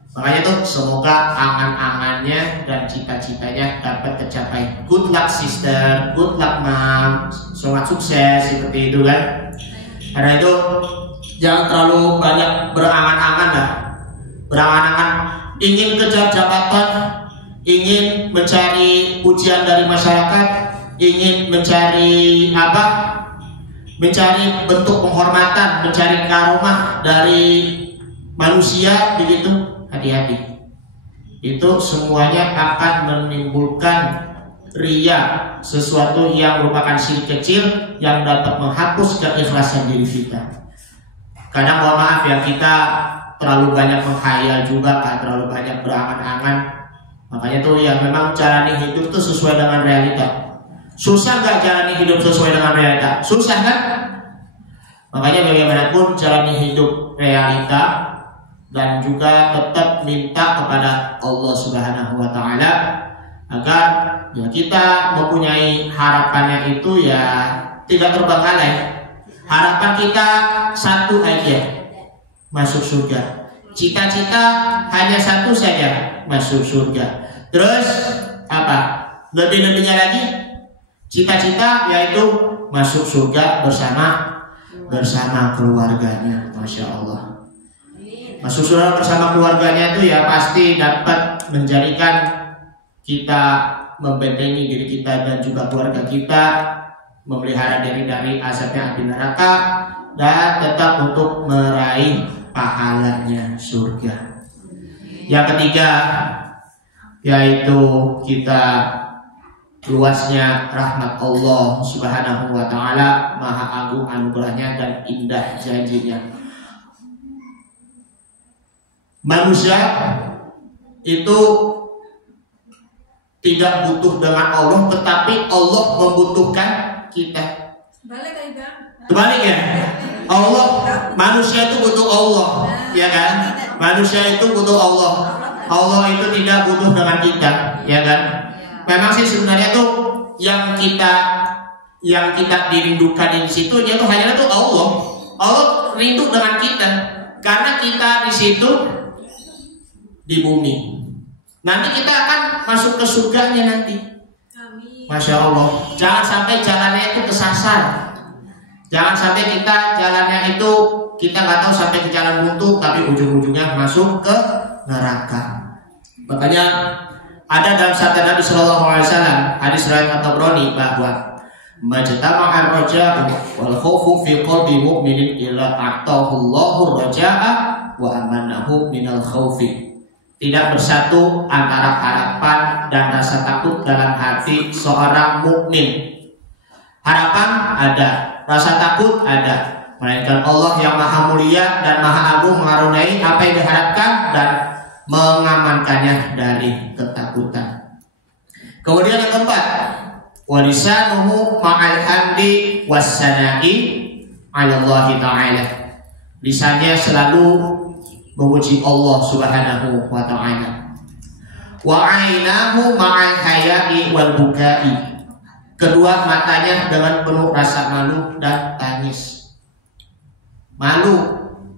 Makanya tuh semoga angan-angannya dan cita-citanya dapat tercapai. Good luck sister, good luck mom, semangat sukses seperti itu kan. Karena itu jangan terlalu banyak berangan-angan lah. Berangan-angan ingin kejar jabatan, ingin mencari pujian dari masyarakat, ingin mencari mencari bentuk penghormatan, mencari karomah dari manusia, begitu. Hati-hati, itu semuanya akan menimbulkan riya, sesuatu yang merupakan syirik kecil yang dapat menghapus keikhlasan diri kita. Kadang mohon maaf ya, kita terlalu banyak menghayal juga, gak terlalu banyak berangan-angan. Makanya tuh yang memang jalani hidup tuh sesuai dengan realita. Susah gak jalani hidup sesuai dengan realita? Susah kan? Makanya bagaimanapun jalani hidup realita dan juga tetap minta kepada Allah Subhanahu wa Ta'ala agar ya kita mempunyai harapannya itu ya tidak terbengkalai. Harapan kita satu aja, masuk surga. Cita-cita hanya satu saja, masuk surga. Terus apa? Lebih-lebihnya lagi cita-cita yaitu masuk surga bersama keluarganya. Masya Allah. Masuk surga bersama keluarganya itu ya pasti dapat menjadikan kita membentengi diri kita dan juga keluarga kita, memelihara diri dari azabnya api neraka, dan tetap untuk meraih pahalanya surga. Yang ketiga yaitu kita luasnya rahmat Allah Subhanahu wa Ta'ala, maha agung anugerahnya dan indah janjinya. Manusia itu tidak butuh dengan Allah, tetapi Allah membutuhkan kita. Kebalik ya? Allah, manusia itu butuh Allah, ya kan? Manusia itu butuh Allah. Allah itu tidak butuh dengan kita, ya kan? Memang sih sebenarnya tuh yang kita dirindukan di situ yaitu hanya itu Allah. Allah rindu dengan kita karena kita di situ di bumi. Nanti kita akan masuk ke surganya nanti. Masya Allah. Jangan sampai jalannya itu kesasar. Jangan sampai kita jalannya itu kita nggak tahu sampai ke jalan buntu, tapi ujung-ujungnya masuk ke neraka. Makanya ada dalam sabda Nabi Shallallahu Alaihi Wasallam, hadis riwayat At-Tabrani, bahwa majtama'ar raja'u wal khawfu fi qalbi mu'minin illa a'tahu Allahu raja'a wa amanahu minal khawfi. Tidak bersatu antara harapan dan rasa takut dalam hati seorang mukmin. Harapan ada, rasa takut ada, melainkan Allah yang maha mulia dan maha agung mengaruniai apa yang diharapkan dan mengamankannya dari ketakutan. Kemudian yang keempat, walisanuhu ma'al hamdi wassana'i 'ala Allah Ta'ala. Lisannya selalu memuji Allah Subhanahu wa Ta'ala. Wa 'ainahu ma'al haya'i wal bukai. Kedua matanya dengan penuh rasa malu dan tangis. Malu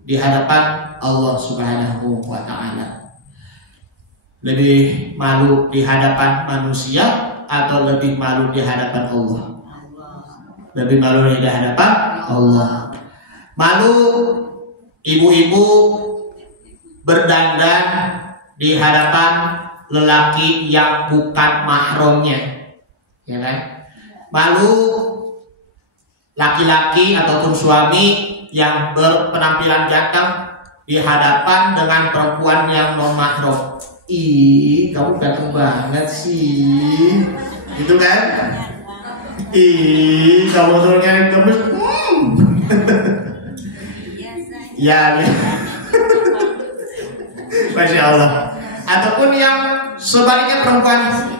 di hadapan Allah Subhanahu wa Ta'ala. Lebih malu di hadapan manusia atau lebih malu di hadapan Allah? Lebih malu di hadapan Allah. Malu ibu-ibu berdandan di hadapan lelaki yang bukan mahramnya, ya kan? Malu laki-laki ataupun suami yang berpenampilan ganteng di hadapan dengan perempuan yang non mahram. Ih, kamu ganteng banget sih, gitu kan? Ih, kamu turunnya gemes. Ya. Masya Allah. Ataupun yang sebaliknya perempuan,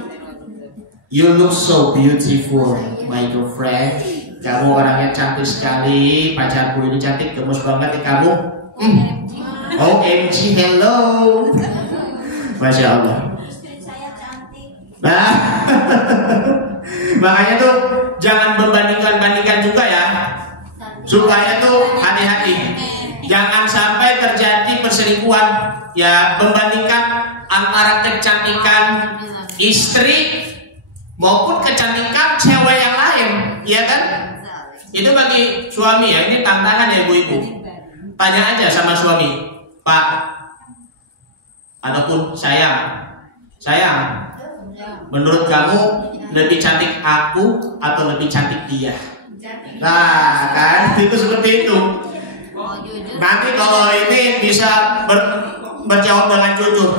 you look so beautiful, my girlfriend. Kamu orangnya cantik sekali, pacarku ini cantik, gemes banget ya kamu. OMG, hello. Masya Allah. Nah, makanya tuh jangan membandingkan juga ya, supaya tuh hati-hati. Jangan sampai terjadi perselingkuhan, ya, membandingkan antara kecantikan istri maupun kecantikan cewek yang lain, ya kan? Itu bagi suami ya, ini tantangan ya ibu-ibu. Tanya aja sama suami, Pak, ataupun sayang, menurut kamu lebih cantik aku atau lebih cantik dia? Nah, kan itu seperti itu. Nanti kalau ini bisa berjawab dengan jujur,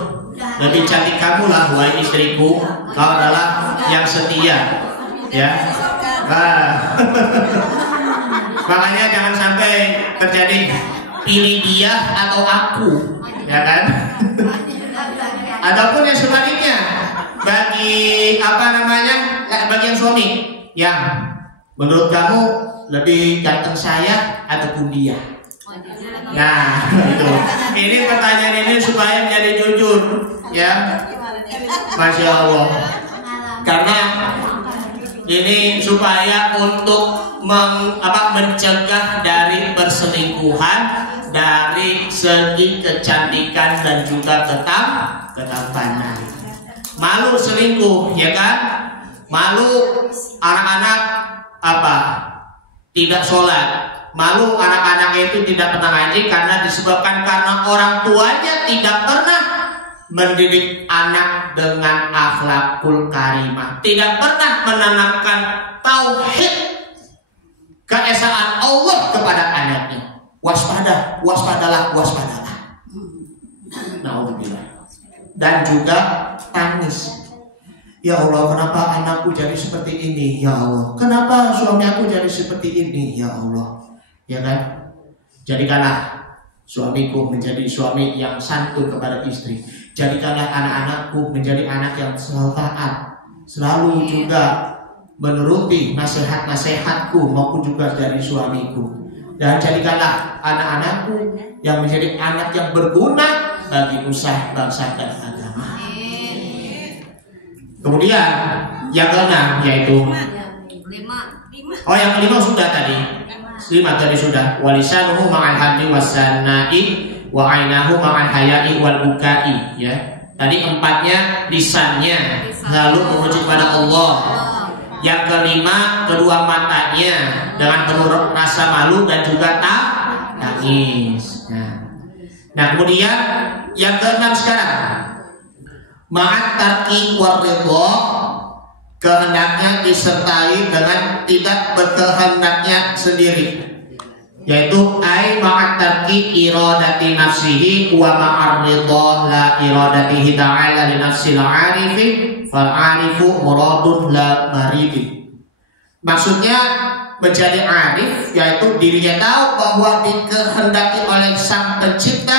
lebih cantik kamu lah, wahai istriku, kau adalah yang setia, ya. Nah, makanya jangan sampai terjadi pilih dia atau aku, ya kan? Ataupun yang sebaliknya, bagi bagi yang suami, yang menurut kamu lebih ganteng saya ataupun dia? Nah, itu. Ini pertanyaan ini supaya menjadi jujur, ya. Masya Allah. Karena ini supaya untuk mencegah dari perselingkuhan dari segi kecantikan dan juga ketampanan. Malu selingkuh, ya kan? Malu anak-anak tidak sholat. Malu anak-anaknya itu tidak pernah ngaji karena disebabkan karena orang tuanya tidak pernah mendidik anak dengan akhlakul karimah, tidak pernah menanamkan tauhid keesaan Allah kepada anaknya. Waspadalah. Naudzubillah. Dan juga tangis. Ya Allah, kenapa anakku jadi seperti ini? Ya Allah, kenapa suami aku jadi seperti ini? Ya Allah. Ya kan? Jadikanlah suamiku menjadi suami yang santun kepada istri. Jadikanlah anak-anakku menjadi anak yang selalu taat, selalu juga menuruti nasihat-nasihatku maupun juga dari suamiku. Dan jadikanlah anak-anakku yang menjadi anak yang berguna bagi nusa, bangsa dan agama. Kemudian yang keenam yaitu yang kelima sudah tadi. 5 tadi sudah. Walisanuhu ma'al hamdi wasana'i wa ainahu ma'al haya'i wal bukai, ya. Tadi 4-nya lisannya lalu memuji kepada Allah. Yang kelima kedua matanya dengan penuh rasa malu dan juga tangis. Nah, kemudian yang keenam sekarang ma'at tarki waridho, kehendaknya disertai dengan tidak berkehendaknya sendiri, yaitu ai ma'at tarki iradati nafsihi wa ma'ar ridho la iradatihi ta'ala li nafsil arifi fal arifu muradun la maridi. Maksudnya menjadi arif yaitu dirinya tahu bahwa dikehendaki oleh sang pencipta,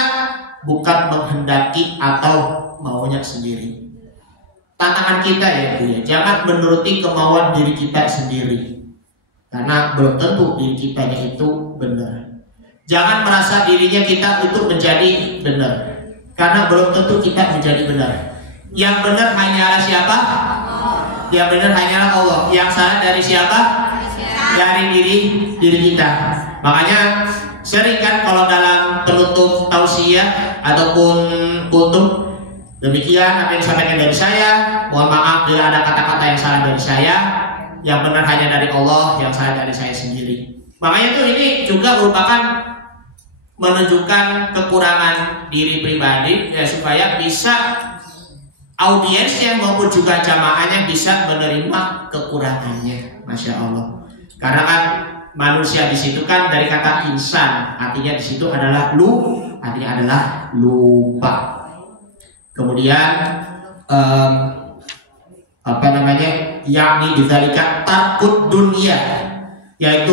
bukan menghendaki atau maunya sendiri. Tantangan kita ya Bu ya, jangan menuruti kemauan diri kita sendiri, karena belum tentu diri kita itu benar. Jangan merasa dirinya kita itu menjadi benar, karena belum tentu kita menjadi benar. Yang benar hanyalah siapa? Yang benar hanyalah Allah. Yang salah dari siapa? Dari diri kita. Makanya sering kan kalau dalam penutup tausiah ataupun kutub, demikian apa yang disampaikan dari saya. Mohon maaf bila ada kata-kata yang salah dari saya. Yang benar hanya dari Allah, yang salah dari saya sendiri. Makanya itu ini juga merupakan menunjukkan kekurangan diri pribadi, ya, supaya bisa audiensnya maupun juga jamaahnya bisa menerima kekurangannya. Masya Allah. Karena kan manusia di situ kan dari kata insan, artinya di situ adalah lupa. Kemudian yakni didzalika tarkud dunia, yaitu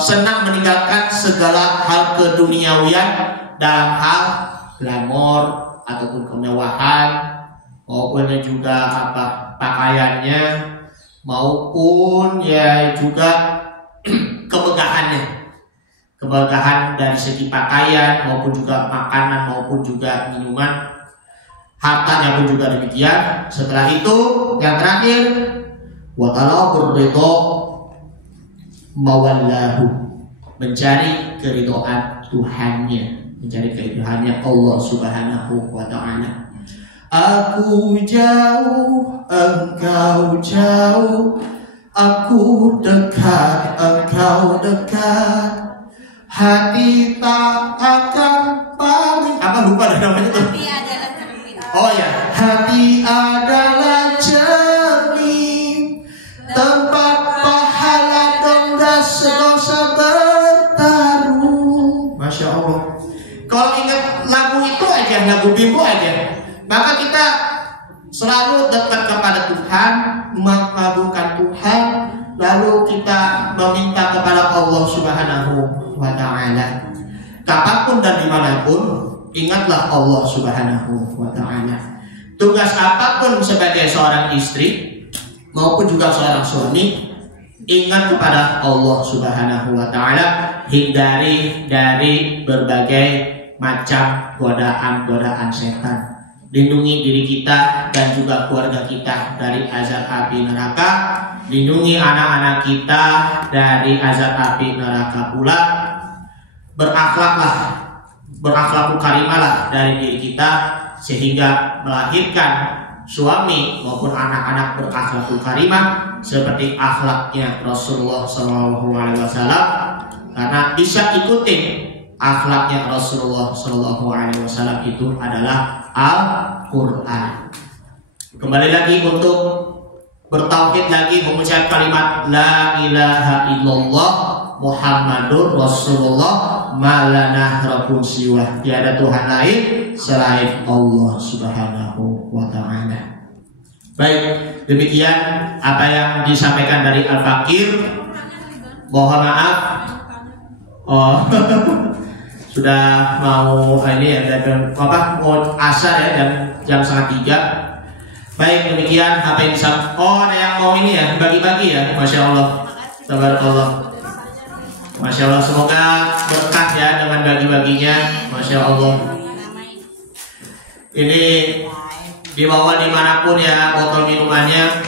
senang meninggalkan segala hal keduniawian dalam hal glamor ataupun kemewahan, maupun juga pakaiannya, maupun ya juga kemegahan dari segi pakaian maupun juga makanan maupun juga minuman, hartanya pun juga demikian. Setelah itu yang terakhir wa talabur ridho mawallahu, mencari keridhaan Tuhannya, mencari keridhaannya Allah Subhanahu wa ta'ala. Aku jauh, engkau jauh, aku dekat, engkau dekat, hati tak akan pamit. Lupa dah namanya tuh. Oh ya, hati adalah cermin, tempat pahala dan dosa bertaruh. Masya Allah. Kalau ingat lagu itu aja, lagu Bimbo aja, maka kita selalu dekat kepada Tuhan, mengagungkan Tuhan, lalu kita meminta kepada Allah Subhanahu wa ta'ala. Kapanpun dan dimanapun, ingatlah Allah Subhanahu wa ta'ala. Tugas apapun sebagai seorang istri maupun juga seorang suami, ingat kepada Allah Subhanahu wa ta'ala, hindari dari berbagai macam godaan-godaan setan. Lindungi diri kita dan juga keluarga kita dari azab api neraka. Lindungi anak-anak kita dari azab api neraka pula. Berakhlakul karimalah dari diri kita sehingga melahirkan suami maupun anak-anak berakhlakul karimah seperti akhlaknya Rasulullah SAW, karena bisa ikutin akhlaknya Rasulullah SAW itu adalah Al-Quran. Kembali lagi untuk bertauhid lagi, mengucap kalimat La ilaha illallah Muhammadur Rasulullah malana rabbun siwa. Tiada Tuhan lain selain Allah Subhanahu wa ta'ala. Baik, demikian apa yang disampaikan dari Al-Fakir. Mohon maaf. Sudah mau ini ya, mau asar ya, dan jam 2:30. Baik, demikian apa yang disampaikan. Ada yang mau ini ya, bagi-bagi ya. Masya Allah, tabarakallah. Masya Allah, semoga berkah ya dengan bagi-baginya. Masya Allah. Ini dibawa dimanapun ya botol minumannya.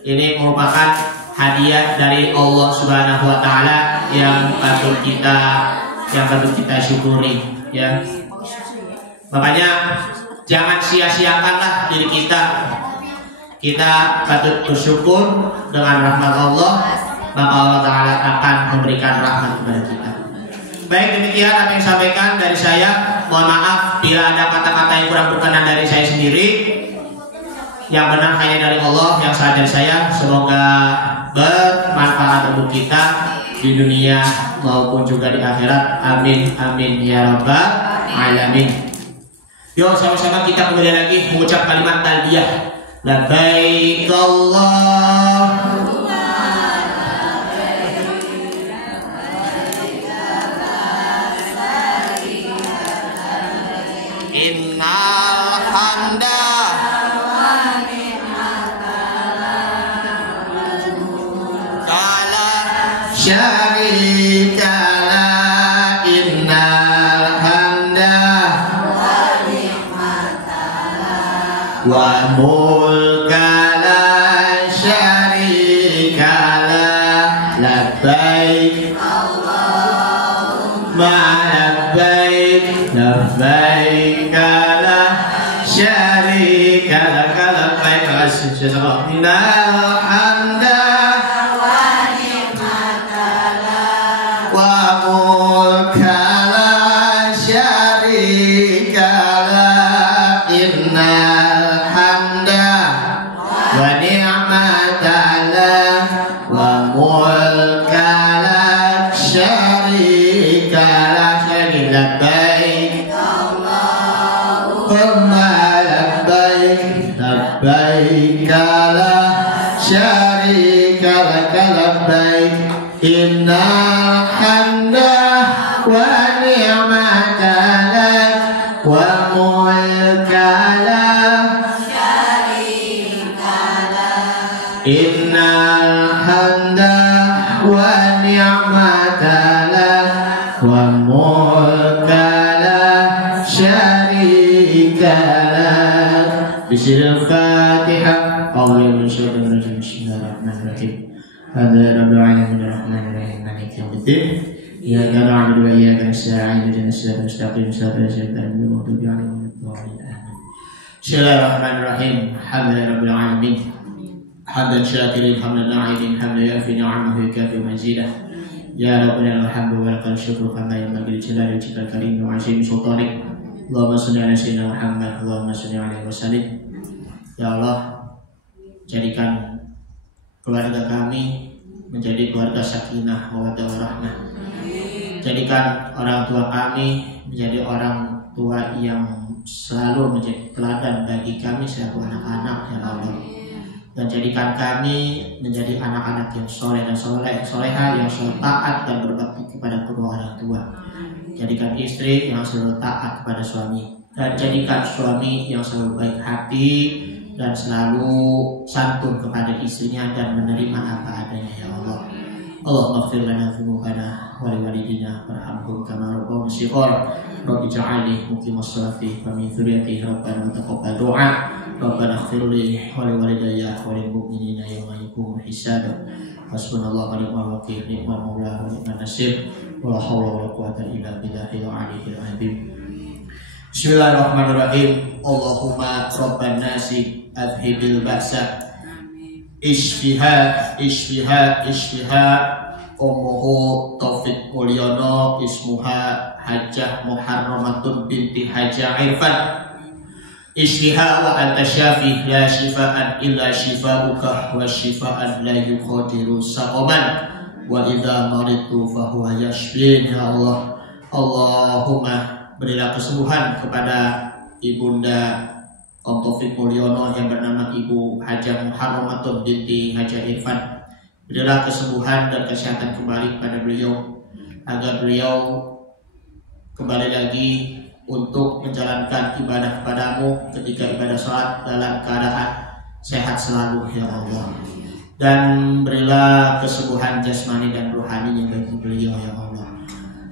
Ini merupakan hadiah dari Allah Subhanahu wa ta'ala yang patut kita syukuri ya. Makanya jangan sia-siakanlah diri kita. Kita patut bersyukur dengan rahmat Allah, maka Allah Ta'ala akan memberikan rahmat kepada kita. Baik, demikian apa yang disampaikan dari saya. Mohon maaf bila ada kata-kata yang kurang berkenan dari saya sendiri. Yang benar hanya dari Allah, yang salah dari saya. Semoga bermanfaat untuk kita di dunia maupun juga di akhirat. Amin amin ya rabbal alamin. Yuk sama-sama kita kembali lagi mengucap kalimat talbiyah. Labbaik Allahumma labbaik. Innal hamda wa ni'mata syarika la innal hamda wa mulka la syarika la labbaik Allahumma labbaik labbaik la syarika lak labbaik innal hamda labbaik la syarika lak labbaik innal hamda wa ni'mata lak wa mulka la syarika lak innal hamda wa ni'mata lak wa mulka la syarika lak. Bismillahirrahmanirrahim. A'udzu billahi Bismillahirrahmanirrahim. Rabbil alamin arrahmanirrahim maliki yaumiddin. Iyyaka na'budu wa iyyaka nasta'in ihdinas siratal mustaqim siratal ladzina an'amta 'alaihim ghairil Bismillahirrahmanirrahim. Alhamdulillahi rabbil alamin. Hamdan syakirin hamdan na'imin hamdan yafi ni'amahu yukafi mazidah. Ya Rabbana alhamdu wa lakal syukru kama yanbaghi li jalali wajhikal karim wa 'azimi sultanik. Allahumma shalli ala sayyidina Muhammad, Allahumma shalli alaihi wasallim. Ya Allah, jadikan keluarga kami menjadi keluarga sakinah mawaddah warahmah. Jadikan orang tua kami menjadi orang tua yang selalu menjadi teladan bagi kami selaku anak-anak ya Allah. dan jadikan kami menjadi anak-anak yang soleh dan soleha, yang selalu taat dan berbakti kepada kedua orang tua. Jadikan istri yang selalu taat kepada suami, dan jadikan suami yang selalu baik hati dan selalu santun kepada istrinya dan menerima apa adanya ya Allah. Allahumma ighfir lana dzunubana wa liwalidina warhamhum kama rabbauna shighara. Rabbi ij'alni muqimas sholati wa min dzurriyyati rabbana taqabbal du'a. Rabbana ighfir li wa liwalidayya wa lil mu'minina yawma yaqumul hisab. Hasbunallahu wa ni'mal wakeel, ni'mal maula wa ni'man nasir. Wa la haula wa la quwwata illa billahil aliyyil azim. Bismillahirrahmanirrahim. Allahumma rabban nasi adhibil ba'sa Ishfiha Ummuhu Taufik Mulyono, ismuha Hajjah Muharramatun binti Hajjah Irfan. Ishfiha wa anta syafi, la shifaan illa shifauka, wa shifaan la yukhadiru saqaman, wa idha maritu fahuwa yashfin. Ya Allah, Allahumma berilah kesembuhan kepada ibunda Om Taufik Mulyono yang bernama Ibu Hajjah Muharramatun binti Hajjah Irfan. Berilah kesembuhan dan kesehatan kembali kepada beliau, agar beliau kembali lagi untuk menjalankan ibadah kepadamu ketika ibadah sholat dalam keadaan sehat selalu ya Allah. Dan berilah kesembuhan jasmani dan rohani yang bagi beliau ya Allah.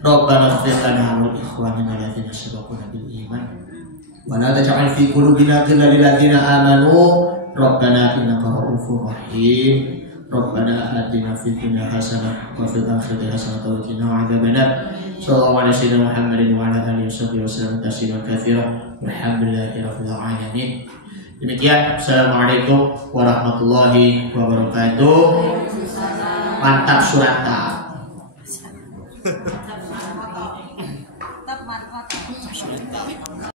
Rabbana ighfir lana wa li ikhwanina alladziina sabaquna bil iman wa la taj'al fi qulubina ghillan lil ladzina amanu rabbana innaka ra'ufur rahim. Rabbana atina fid dunya hasanah wa fil akhirati hasanah wa qina adzabannar. Sallallahu alaihi wasallam Muhammadin wa ala alihi wasallam tasliman katsiran. Walhamdulillahirabbil alamin. Demikian, assalamualaikum warahmatullahi wabarakatuh. Mantap surata.